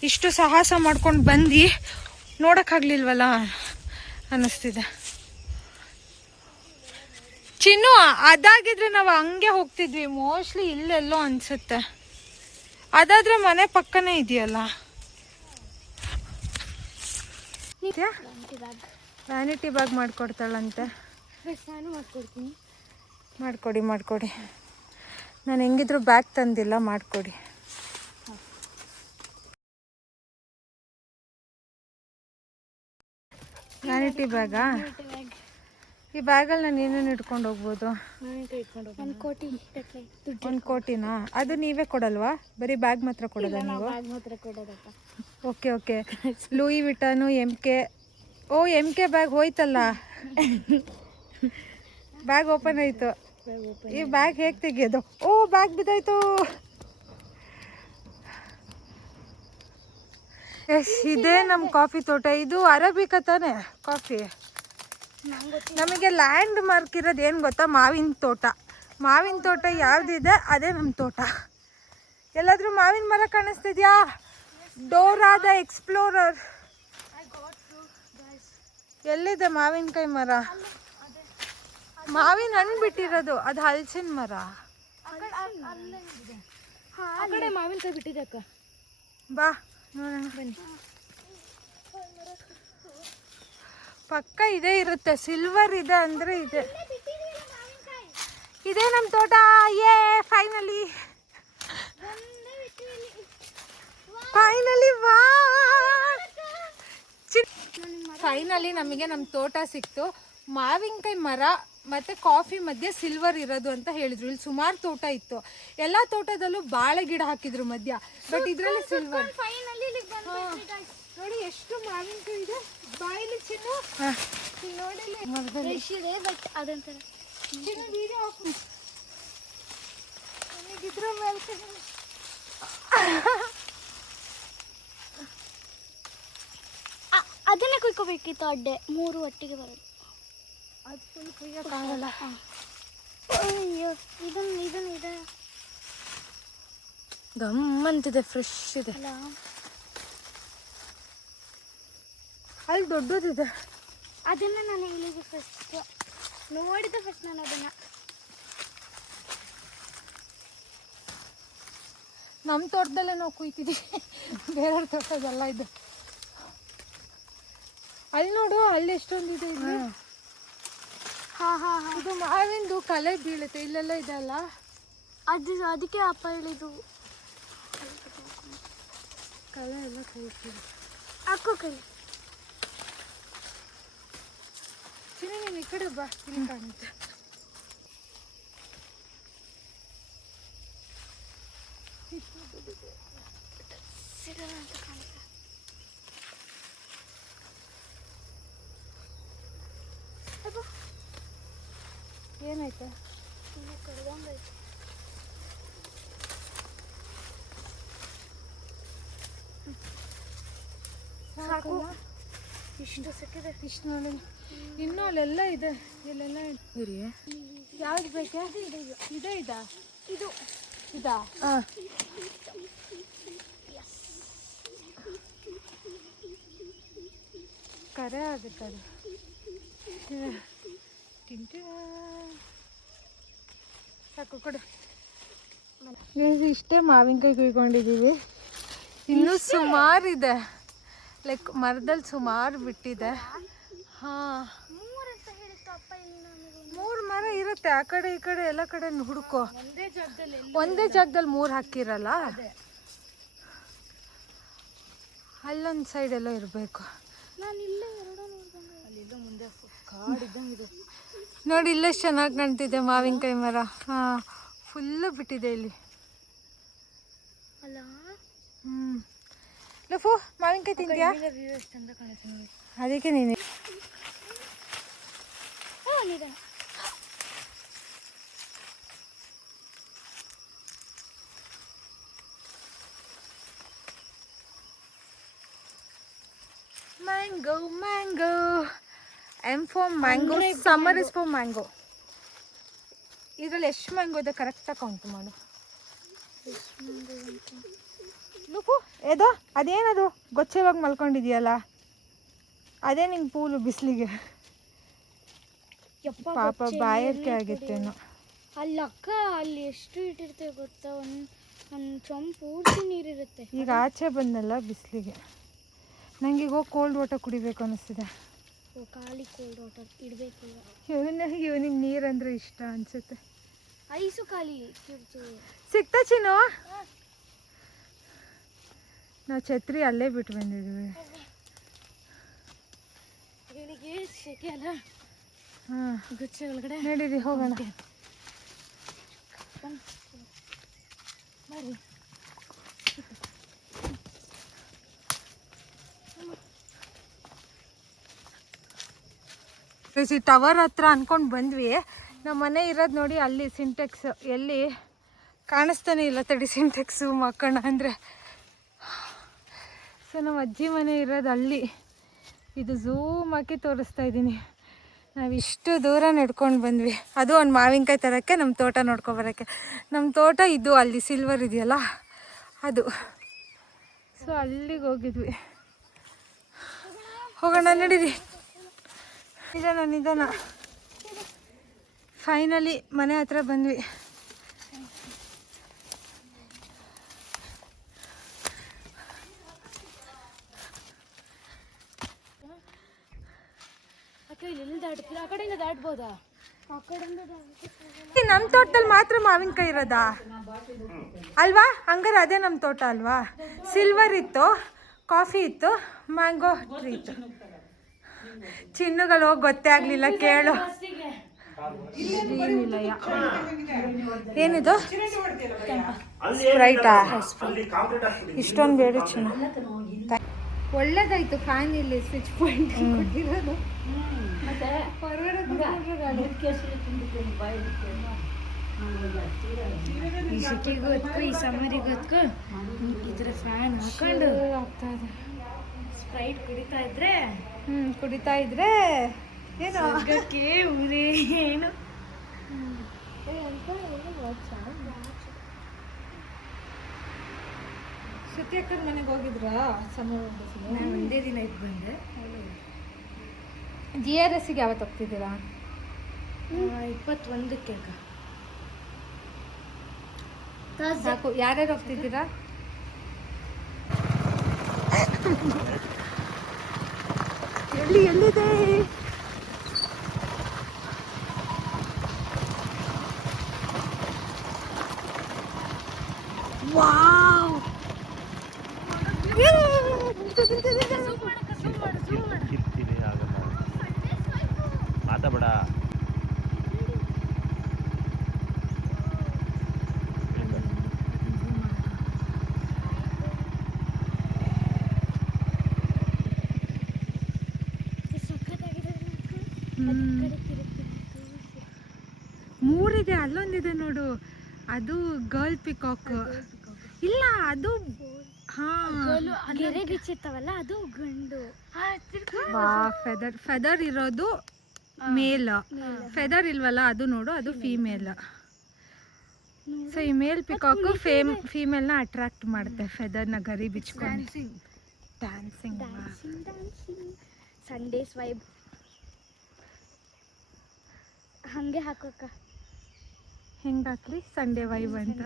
ಇಷ್ಟು ಸಾಹಸ ಮಾಡ್ಕೊಂಡು ಬಂದು ನೋಡೋಕ್ಕಾಗಲಿಲ್ವಲ್ಲ ಅನ್ನಿಸ್ತಿದೆ. ಚಿನ್ನು, ಅದಾಗಿದ್ರೆ ನಾವು ಹಂಗೆ ಹೋಗ್ತಿದ್ವಿ. ಮೋಸ್ಟ್ಲಿ ಇಲ್ಲೆಲ್ಲೋ ಅನ್ಸುತ್ತೆ. ಅದಾದ್ರೆ ಮನೆ ಪಕ್ಕನೇ ಇದೆಯಲ್ಲ. ವ್ಯಾನಿಟಿ ಬ್ಯಾಗ್ ಮಾಡ್ಕೊಡ್ತಾಳಂತೆ. ನಾನು ಮಾಡ್ಕೊಡ್ತೀನಿ. ಮಾಡಿಕೊಡಿ. ನಾನು ಹೆಂಗಿದ್ರು ಬ್ಯಾಗ್ ತಂದಿಲ್ಲ, ಮಾಡಿಕೊಡಿ. ವ್ಯಾನಿಟಿ ಬ್ಯಾಗಾ? ಈ ಬ್ಯಾಗಲ್ಲಿ ನಾನು ಏನೇನು ಇಟ್ಕೊಂಡು ಹೋಗ್ಬೋದು? ಒಂದು ಕೋಟಿ ಒಂದು ಕೋಟಿನಾ? ಅದು ನೀವೇ ಕೊಡಲ್ವಾ? ಬರೀ ಬ್ಯಾಗ್ ಮಾತ್ರ ಕೊಡೋದಾ ನೀವು? ಬ್ಯಾಗ್ ಮಾತ್ರ ಕೊಡೋದಕ್ಕ. Okay okay. Louis Vuitton MK. Oh MK bag ಹೋಯ್ತಲ್ಲ. ಬ್ಯಾಗ್ ಓಪನ್ ಆಯಿತು. ಈ ಬ್ಯಾಗ್ ಹೇಗೆ ತೆಗಿಯೋದು? ಓ ಬ್ಯಾಗ್ ಬಿದ್ದಾಯ್ತು. ಎಸ್, ಇದೇ ನಮ್ಮ ಕಾಫಿ ತೋಟ. ಇದು ಅರೇಬಿಕಾ ತಾನೆ ಕಾಫಿ? ನಮಗೆ ಲ್ಯಾಂಡ್ ಮಾರ್ಕ್ ಇರೋದು ಏನು ಗೊತ್ತಾ? ಮಾವಿನ ತೋಟ. ಮಾವಿನ ತೋಟ ಯಾವುದಿದೆ ಅದೇ ನಮ್ಮ ತೋಟ. ಎಲ್ಲಾದರೂ ಮಾವಿನ ಮರ ಕಾಣಿಸ್ತಿದ್ಯಾ? Dora the explorer. ಎಲ್ಲಿದೆ ಮಾವಿನಕಾಯಿ ಮರ? ಮಾವಿನ ಹಣ್ಣು ಬಿಟ್ಟಿರೋದು ಅದು ಹಲಸಿನ ಮರ. ಆ ಕಡೆ ಮಾವಿನಕಾಯಿ ಬಿಟ್ಟಿದೆ ಅಕ್ಕ. ಬಾ ನೋಡೋಣ ಬನ್ನಿ. ಪಕ್ಕ ಇದೇ ಇರುತ್ತೆ. ಸಿಲ್ವರ್ ಇದೆ ಅಂದರೆ ಇದೆ. ಇದೇ ನಮ್ಮ ತೋಟ. ಫೈನಲಿ ಫೈನಲಿ ನಮಗೆ ನಮ್ಮ ತೋಟ ಸಿಕ್ತು. ಮಾವಿನಕಾಯಿ ಮರ ಮತ್ತು ಕಾಫಿ ಮಧ್ಯೆ ಸಿಲ್ವರ್ ಇರೋದು ಅಂತ ಹೇಳಿದ್ರು. ಇಲ್ಲಿ ಸುಮಾರು ತೋಟ ಇತ್ತು. ಎಲ್ಲ ತೋಟದಲ್ಲೂ ಬಾಳೆ ಗಿಡ ಹಾಕಿದ್ರು ಮಧ್ಯ. ಬಟ್ ಇದರಲ್ಲಿ ಸಿಲ್ವರ್. ನೋಡಿ ಎಷ್ಟು ಮಾವಿನಕಾಯಿ ಇದೆ. ಬಾಯಲ್ಲಿ ಚಿನ್ನು ನೋಡಿ ಚಿನ್ನು ವೀಡಿಯೋ ಹಾಕು. ನನಗಿದ್ರ ಮೇಲೆ ಅದನ್ನೇ ಕುಯ್ಕೋಬೇಕಿತ್ತು. ಅಡ್ಡೆ 3 ಒಟ್ಟಿಗೆ ಬರೋದು. ಅದು ಫುಲ್ ಕುಯ್ಯೋಕ್ಕಾಗಲ್ಲ. ಅಯ್ಯೋ ಇದನ್ನ ಗಮ್ಮಂತಿದೆ. ಫ್ರೆಶ್ ಇದೆ. ಅಲ್ಲಿ ದೊಡ್ಡದಿದೆ. ಅದನ್ನ ನಾನು ಇಲ್ಲಿಗೆ ಫಸ್ಟ್ ನೋಡಿದೆ. ಫಸ್ಟ್ ನಾನು ಅದನ್ನ ನಮ್ಮ ತೋಟದಲ್ಲೇ ನಾವು ಕುಯ್ತಿದ್ದೀವಿ. ಬೇರೆಯವ್ರ ತೋಟದಲ್ಲ ಇದು. ಅಲ್ಲಿ ನೋಡು, ಅಲ್ಲಿ ಎಷ್ಟೊಂದಿದೆ. ಇಲ್ಲಿ ಇದು ಮಾವಿಂದು ಕಲೆ ಬೀಳುತ್ತೆ. ಇಲ್ಲೆಲ್ಲ ಇದೆ ಅಲ್ಲ, ಅದಕ್ಕೆ ಅಪ್ಪ ಹೇಳಿದ್ದು ಕಲೆ ಎಲ್ಲ ಕೂಡ್ತಿದೆ. ಹಾಕೋ ಕೈ. ಚಿನ್ನ ನೀನು ಈ ಕಡೆ ಬಾ, ಇಲ್ಲಿ ಕಾಣುತ್ತೆ. ಏನಾಯ್ತಾ? ಸಾಕು, ಇಷ್ಟು ಸಿಕ್ಕಿದೆ. ಇಷ್ಟು ನೋಡಿ. ಇನ್ನೂ ಅಲ್ಲೆಲ್ಲ ಇದೆ. ಇಲ್ಲೆಲ್ಲ ಗುರಿ ಯಾವ್ದು ಬೇಕಾ? ಇದೆ ಇದಾ? ಇದು ಇದಾ? ಕರೆ ಆಗುತ್ತೆ ಅದು. ಸಾಕು ಕೊಡು. ಇಷ್ಟೇ ಮಾವಿನಕಾಯಿ ಕುಯ್ಕೊಂಡಿದ್ದೀವಿ. ಇನ್ನೂ ಸುಮಾರಿದೆ. ಲೈಕ್ ಮರದಲ್ಲಿ ಸುಮಾರು ಬಿಟ್ಟಿದೆ. ಹಾಂ, 3 ಮರ ಇರುತ್ತೆ. ಆ ಕಡೆ ಈ ಕಡೆ ಎಲ್ಲ ಕಡೆ ಹುಡುಕೋ. ಒಂದೇ ಜಾಗದಲ್ಲಿ 3 ಹಾಕಿರಲ್ಲ. ಅಲ್ಲೊಂದು ಸೈಡ್ ಎಲ್ಲ ಇರಬೇಕು. ನೋಡಿ ಇಲ್ಲೇ ಚೆನ್ನಾಗಿ ಕಾಣ್ತಿದೆ ಮಾವಿನಕಾಯಿ ಮರ. ಹಾಂ, ಫುಲ್ಲು ಬಿಟ್ಟಿದೆ ಇಲ್ಲಿ. ಲಫು, ಮಾವಿನಕಾಯಿ ತಿಂತೀಯಾ? ಅದಕ್ಕೆ ನೀನು mango mango. M for mango, summer is for mango. ಇದರಲ್ಲಿ ಎಷ್ಟು ಮ್ಯಾಂಗೋ ಇದೆ ಕರೆಕ್ಟಾಗಿ ಕೌಂಟ್ ಮಾಡು. ಲುಕು, ಏದೋ ಅದೇನದು ಗೊಚ್ಚೆವಾಗ ಮಲ್ಕೊಂಡಿದ್ಯಲ್ಲ, ಅದೇ ನಿಂಗೆ ಪೂಲು ಬಿಸಿಲಿಗೆ. ಪಾಪ ಬಾಯರ್ಕೆ ಆಗಿತ್ತೇನೋ. ಅಲ್ಲಿ ಅಕ್ಕ ಅಲ್ಲಿ ಎಷ್ಟು ಇಟ್ಟಿರ್ತೇವೆ ಗೊತ್ತಾ? ಒಂದು ಚೊಂಬು ಪೂರ್ತಿ ನೀರಿರುತ್ತೆ. ಈಗ ಆಚೆ ಬಂದಲ್ಲ ಬಿಸಿಲಿಗೆ, ನನಗೆ ಈಗ ಹೋಗಿ ಕೋಲ್ಡ್ ವಾಟರ್ ಕುಡಿಬೇಕು ಅನ್ನಿಸ್ತಿದೆ. ಖಾಲಿ ಕೋಲ್ಡ್ ವಾಟರ್ ಇಡಬೇಕು. ಇವನಿಗೆ ನೀರಂದ್ರೆ ಇಷ್ಟ ಅನ್ಸುತ್ತೆ. ಐಸು ಖಾಲಿ ಸಿಕ್ತಾ ಚಿನ್ನು? ನಾವು ಛತ್ರಿ ಅಲ್ಲೇ ಬಿಟ್ಟು ಬಂದಿದ್ದೀವಿ. ಇವನಿಗೆ ಸೆಕೆ ಅಲ್ಲ. ಹಾಂ ಗುಚ್ಚ ಒಳಗಡೆ ನಡೀರಿ ಹೋಗೋಣ. ಬರ್ರಿ. ಈ ಟವರ್ ಹತ್ರ ಅನ್ಕೊಂಡು ಬಂದ್ವಿ. ನಮ್ಮ ಮನೆ ಇರೋದು ನೋಡಿ ಅಲ್ಲಿ ಸಿಂಟೆಕ್ಸ್, ಎಲ್ಲಿ ಕಾಣಿಸ್ತಾನೆ ಇಲ್ಲ ತಡಿ ಸಿಂಟೆಕ್ಸು ಮಕ್ಕಣ ಅಂದರೆ. ಸೊ ನಮ್ಮ ಅಜ್ಜಿ ಮನೆ ಇರೋದು ಅಲ್ಲಿ. ಇದು ಝೂಮ್ ಹಾಕಿ ತೋರಿಸ್ತಾ ಇದ್ದೀನಿ. ನಾವು ಇಷ್ಟು ದೂರ ನಡ್ಕೊಂಡು ಬಂದ್ವಿ, ಅದು ಒಂದು ಮಾವಿನಕಾಯಿ ತರೋಕ್ಕೆ, ನಮ್ಮ ತೋಟ ನೋಡ್ಕೊಬರೋಕ್ಕೆ. ನಮ್ಮ ತೋಟ ಇದು ಅಲ್ಲಿ ಸಿಲ್ವರ್ ಇದೆಯಲ್ಲ ಅದು. ಸೊ ಅಲ್ಲಿಗೆ ಹೋಗಿದ್ವಿ. ಹೋಗೋಣ ನಡೀರಿ. ನಿಧಾನ ಫೈನಲಿ ಮನೆ ಹತ್ರ ಬಂದ್ವಿ. ಅಕ್ಕ ಇಲ್ಲಿ ದಾಟ್ತೀರಾ? ಆ ಕಡೆಯಿಂದ ದಾಟ್ಬೋದಾ? ಆ ಕಡೆಯಿಂದ ನಮ್ಮ ತೋಟದಲ್ಲಿ ಮಾತ್ರ ಮಾವಿನಕಾಯಿ ಇರೋದಾ ಅಲ್ವಾ? ಹಂಗಾರೆ ಅದೇ ನಮ್ಮ ತೋಟ ಅಲ್ವಾ? ಸಿಲ್ವರ್ ಇತ್ತು, ಕಾಫಿ ಇತ್ತು, ಮ್ಯಾಂಗೋ ಟ್ರೀ ಇತ್ತು. ಚಿನ್ನುಗಳು ಹೋಗಿ ಗೊತ್ತೇ ಆಗಲಿಲ್ಲ, ಕೇಳು. ಏನಿದು ಸ್ಪ್ರೈಟಾ? ಇಷ್ಟೊಂದು ಬೇಡ ಚಿನ್ನ. ಒಳ್ಳೇದಾಯ್ತು ಫ್ಯಾನ್ ಇಲ್ಲಿ ಸ್ವಿಚ್ ಪಾಯಿಂಟ್ ಕೊಟ್ಟಿರೋದು. ಈ ಸೆಕೆಗೂ ಹೊತ್ಕು ಈ ಸಮರಿಗೂ ಹೊತ್ಕು ಈ ಥರ ಫ್ಯಾನ್ ಹಾಕೊಂಡು ಆಗ್ತಾ ಇದೆ. ಸ್ಪ್ರೈಟ್ ಕುಡಿತಾ ಇದ್ರೆ ಕುಡಿತಾ ಇದ್ರೆ ಏನು ಸ್ವರ್ಗಕ್ಕೆ ಊರೇ ಏನು. ಶ್ರುತಿ ಅಕ್ಕನ ಮನೆಗೆ ಹೋಗಿದ್ರಾ? ನಾನು ಒಂದೇ ದಿನ ಇದ್ದು ಬಂದೆ. GRSಗೆ ಯಾವತ್ತು ಹೋಗ್ತಿದ್ದೀರಾ? 21ಕ್ಕೆ ಅಕ್ಕ. ಸಾಕು. ಯಾರ್ಯಾರು ಹೋಗ್ತಿದ್ದೀರಾ? ಎಲ್ಲಿದೆ? ವಾವ್! ಮಾತಾಡ. ಮೂರಿದೆ, ಅಲ್ಲೊಂದಿದೆ ನೋಡು, ಅದು ಗರ್ಲ್ ಪಿಕಾಕ್. ಇಲ್ಲ ಅದು ಗೆರೆ ಬಿಚ್ಚಿರ್ತಾವಲ್ಲ ಅದು ಗಂಡು. ಫೆದರ್ ಇರೋದು ಮೇಲ್, ಫೆದರ್ ಇಲ್ವಲ್ಲ ಅದು ನೋಡು, ಅದು ಫೀಮೇಲ್. ಸೊ ಈ ಮೇಲ್ ಪಿಕಾಕು ಫೀಮೇಲ್ನ ಅಟ್ರಾಕ್ಟ್ ಮಾಡುತ್ತೆ, ಫೆದರ್ನ ಗರಿ ಬಿಚ್ಕೊಂಡು. ಡ್ಯಾನ್ಸಿಂಗ್ ಸಂಡೇಸ್ ವೈಬ್ ಹಂಗೆ ಹಾಕೋಕ್ಕ. ಹೆಂಗೆ ಹಾಕ್ಲಿ? ಸಂಡೇ ವೈಬ್ ಅಂತ.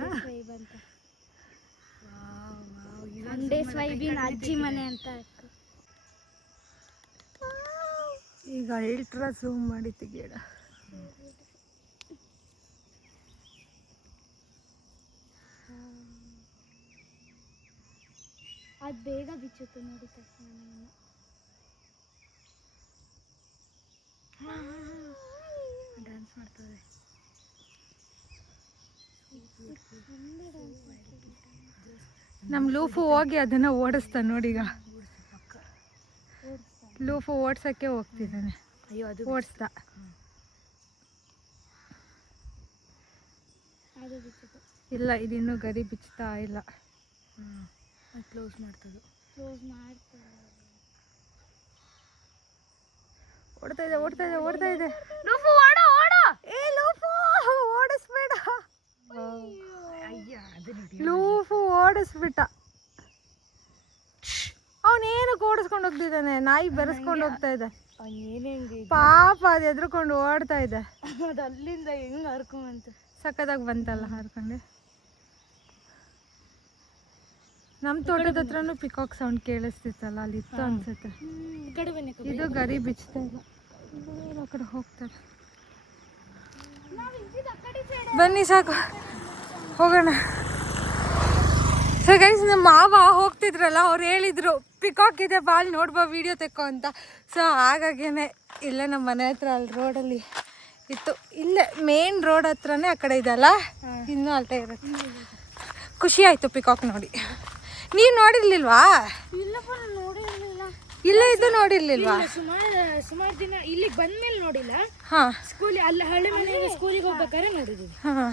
ಸಂಡೇಸ್ ವೈಬಿನ ಅಜ್ಜಿ ಮನೆ ಅಂತ. ಈಗ ಅಲ್ಟ್ರಾ ಝೂಮ್ ಮಾಡಿ ತೆಗಿಯೋಣ. ಅದು ಬೇಗ ಬಿಚ್ಚುತ್ತೆ ನೋಡಿ ತಕ್ಷಣ. ಡ್ಯಾನ್ಸ್ ಮಾಡ್ತದೆ. ನಮ್ಮ ಲೂಫು ಹೋಗಿ ಅದನ್ನ ಓಡಿಸ್ತಾನೆ ನೋಡೀಗ. ಲೂಫು ಓಡ್ಸೋಕ್ಕೆ ಹೋಗ್ತಿದ್ದಾನೆ. ಅಯ್ಯೋ ಅದು ಓಡಿಸ್ದ. ಇಲ್ಲ, ಇದಿನ್ನೂ ಗರಿ ಬಿಚ್ತಾ ಇಲ್ಲ. ಕ್ಲೋಸ್ ಮಾಡ್ತದೆ. ಓಡ್ತಾ ಇದೆ. ಲೂಫು ಓಡು ಓಡು. ಏ ಲೂಫು ಓಡಿಸ್ಬೇಡ. ಲೂಫು ಓಡಿಸ್ಬಿಟ್ಟ. ಅವನೇನು ಓಡಿಸ್ಕೊಂಡು ಹೋಗ್ತಿದ್ದಾನೆ, ನಾಯಿ ಬೆರೆಸ್ಕೊಂಡು ಹೋಗ್ತಾ ಇದೆ. ಪಾಪ ಅದು ಎದ್ರುಕೊಂಡು ಓಡ್ತಾ ಇದೆ. ಅದು ಅಲ್ಲಿಂದ ಹೆಂಗ್ ಹರ್ಕೊಂಬಂತು. ಸಕ್ಕದಾಗಿ ಬಂತಲ್ಲ ಹರ್ಕೊಂಡು. ನಮ್ಮ ತೋಟದ ಹತ್ರನೂ ಪಿಕಾಕ್ ಸೌಂಡ್ ಕೇಳಿಸ್ತಿತ್ತಲ್ಲ, ಅಲ್ಲಿ ಇತ್ತು ಅನ್ಸುತ್ತೆ. ಇದು ಗರಿ ಬಿಚ್ತಾ ಇಲ್ಲ. ಆ ಕಡೆ ಹೋಗ್ತಾರೆ. ಬನ್ನಿ ಸಾಕು, ಹೋಗೋಣ. ಸೊ ಗೈಸ್ ನಮ್ಮ ಮಾವ ಹೋಗ್ತಿದ್ರಲ್ಲ ಅವ್ರು ಹೇಳಿದ್ರು ಪಿಕಾಕ್ ಇದೆ ಬಾಲ್ ನೋಡ್ಬಾ ವಿಡಿಯೋ ತೆಕ್ಕೋ ಅಂತ. ಸೊ ಹಾಗಾಗೇನೆ ಇಲ್ಲೇ ನಮ್ಮ ಮನೆ ಹತ್ರ ಅಲ್ಲಿ ರೋಡಲ್ಲಿ ಇತ್ತು. ಇಲ್ಲೇ ಮೇನ್ ರೋಡ್ ಹತ್ರನೇ ಆ ಕಡೆ ಇದೆಲ್ಲ, ಇನ್ನೂ ಅಲ್ಲೇ ಇರುತ್ತೆ. ಖುಷಿ ಆಯಿತು ಪಿಕಾಕ್ ನೋಡಿ. ನೀವು ನೋಡಿರ್ಲಿಲ್ವಾ? ಇಲ್ಲಪ್ಪ ನಾನು ನೋಡಿರಲಿಲ್ಲ. ಇಲ್ಲೇ ಇದ್ದು ನೋಡಿರ್ಲಿಲ್ವಾ? ಸುಮಾರು ದಿನ ಇಲ್ಲಿಗೆ ಬಂದ್ಮೇಲೆ ನೋಡಿಲ್ಲ. ಹಾಂ ಸ್ಕೂಲಿ ಅಲ್ಲಿ ಹಳ್ಳಿ ಮನೆಯಿಂದ ಸ್ಕೂಲಿಗೆ ಹೋಗ್ಬೇಕಾದ್ರೆ ನೋಡಿದ್ದೀವಿ. ಹಾಂ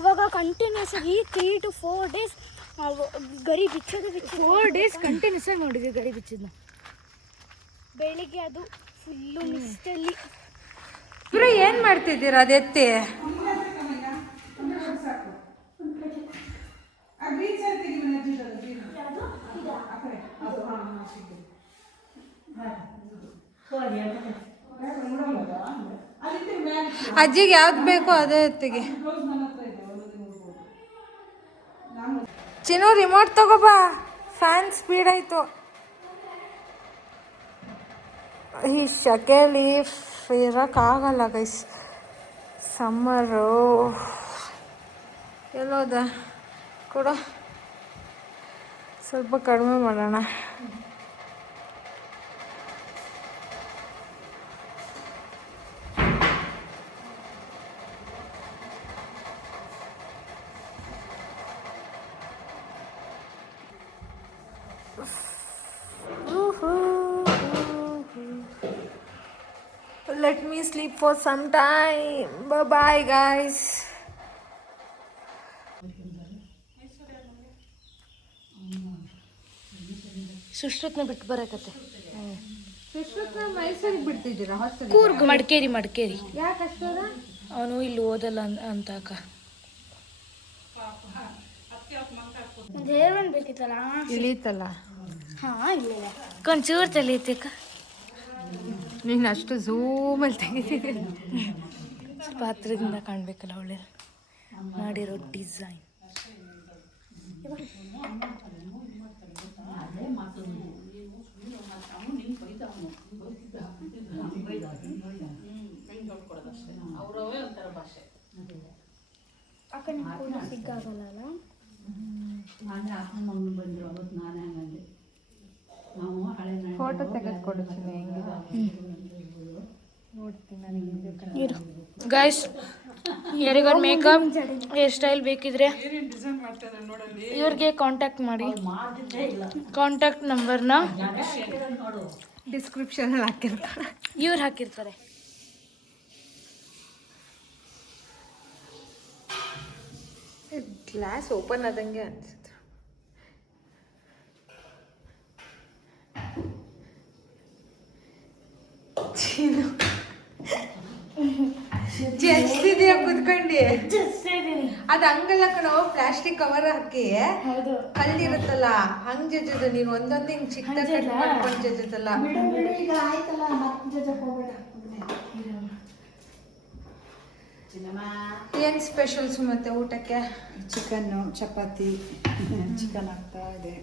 ಅವಾಗ ಕಂಟಿನ್ಯೂಸ್ ಆಗಿ 3 to 4 days ಗರಿ ಬಿಚ್ಚೋದು 4 days ಕಂಟಿನ್ಯೂಸ್ ಆಗಿ ನೋಡಿದ್ವಿ ಗರಿ ಬಿಚ್ಚೋದನ್ನ. ಬೆಳಿಗ್ಗೆ ಅದು ಫುಲ್ಲು ಮಿಸ್ಟಲ್ಲಿ. ಇವ್ರು ಏನು ಮಾಡ್ತಿದ್ದೀರಾ ಅದು ಎತ್ತಿ? ಅಜ್ಜಿಗೆ ಯಾವ್ದು ಬೇಕೋ ಅದೇ ಎತ್ತಿಗೆ. ಚಿನ್ನು ರಿಮೋಟ್ ತಗೋಬಾ, ಫ್ಯಾನ್ ಸ್ಪೀಡ್ ಆಯಿತು. ಈ ಶಕೆಲಿ ಇರೋಕ್ಕಾಗಲ್ಲ ಗೈಸ್. ಸಮ್ಮರು ಎಲ್ಲೋದ ಕೂಡ ಸ್ವಲ್ಪ ಕಡಿಮೆ ಮಾಡೋಣ. Let me sleep for some time. Bye bye guys. ಸುಶ್ರುತ್ನ ಬಿಟ್ಟು ಬರಕತ್ತೆ. ಮೈಸೂರಿಗೆ ಬಿಡ್ತಿದ್ದೀರಾ ಹಾಸ್ಟೆಲ್? ಕೂರ್ಗ್ ಮಡಿಕೇರಿ. ಯಾಕೆ ಅಷ್ಟದ? ಅವನು ಇಲ್ಲಿ ಓದಲ್ಲ ಅಂತ ಅಕ್ಕ. ಒಂದು ಹೇರ್ ಬಂದು ಬೇಕಿತ್ತಲ್ಲ, ಇಳೀತಲ್ಲ. ಹಾಂ ಇಲ್ಲ ಕೊಂಚೂರು ತಲೀತಕ್ಕ. ನೀನು ಅಷ್ಟು ಝೂಮಲ್ಲಿ ತೆಗಿತಿದ್ದೀನಿ. ಸ್ವಲ್ಪ ಹತ್ರದಿಂದ ಕಾಣಬೇಕಲ್ಲ ಒಳ್ಳೆ ಮಾಡಿರೋ ಡಿಸೈನ್. ಸಿಕ್ಕಾಗಲ್ಲ. ಫೋಟೋ ತೆಗೆದುಕೊಡು ಹೆಂಗಿದೆ ಗೈಸ್. ಯಾರಿಗಾರು ಮೇಕಪ್ ಹೇರ್ ಸ್ಟೈಲ್ ಬೇಕಿದ್ರೆ ಇವ್ರಿಗೆ ಕಾಂಟ್ಯಾಕ್ಟ್ ಮಾಡಿ. ಕಾಂಟ್ಯಾಕ್ಟ್ ನಂಬರ್ನ ಡಿಸ್ಕ್ರಿಪ್ಷನಲ್ಲಿ ಹಾಕಿರ್ತಾರೆ. ಇವ್ರು ಹಾಕಿರ್ತಾರೆ. ಗ್ಲಾಸ್ ಓಪನ್ ಆದಂಗೆ ಅನ್ಸುತ್ತೆ. ಜಜ್ತಿದ್ಯಾ ಕುತ್ಕೊಂಡಿ? ಅದು ಹಂಗಲ್ಲ ಕಣೋ, ಪ್ಲಾಸ್ಟಿಕ್ ಕವರ್ ಹಾಕಿ ಕಲ್ಲಿರುತ್ತಲ್ಲ ಹಂಗ್ ಜಜ್ಜದು. ನೀನು ಒಂದೊಂದು ಹಿಂಗ್ ಚಿಕ್ಕದಾಗ ಕಟ್ ಮಾಡ್ಕೊಂಡು ಜಜ್ಜದಲ್ಲ. ಏನ್ ಸ್ಪೆಷಲ್ಸ್ ಮತ್ತೆ ಊಟಕ್ಕೆ? ಚಿಕನ್ನು, ಚಪಾತಿ. ಚಿಕನ್ ಆಗ್ತಾ ಇದೆ.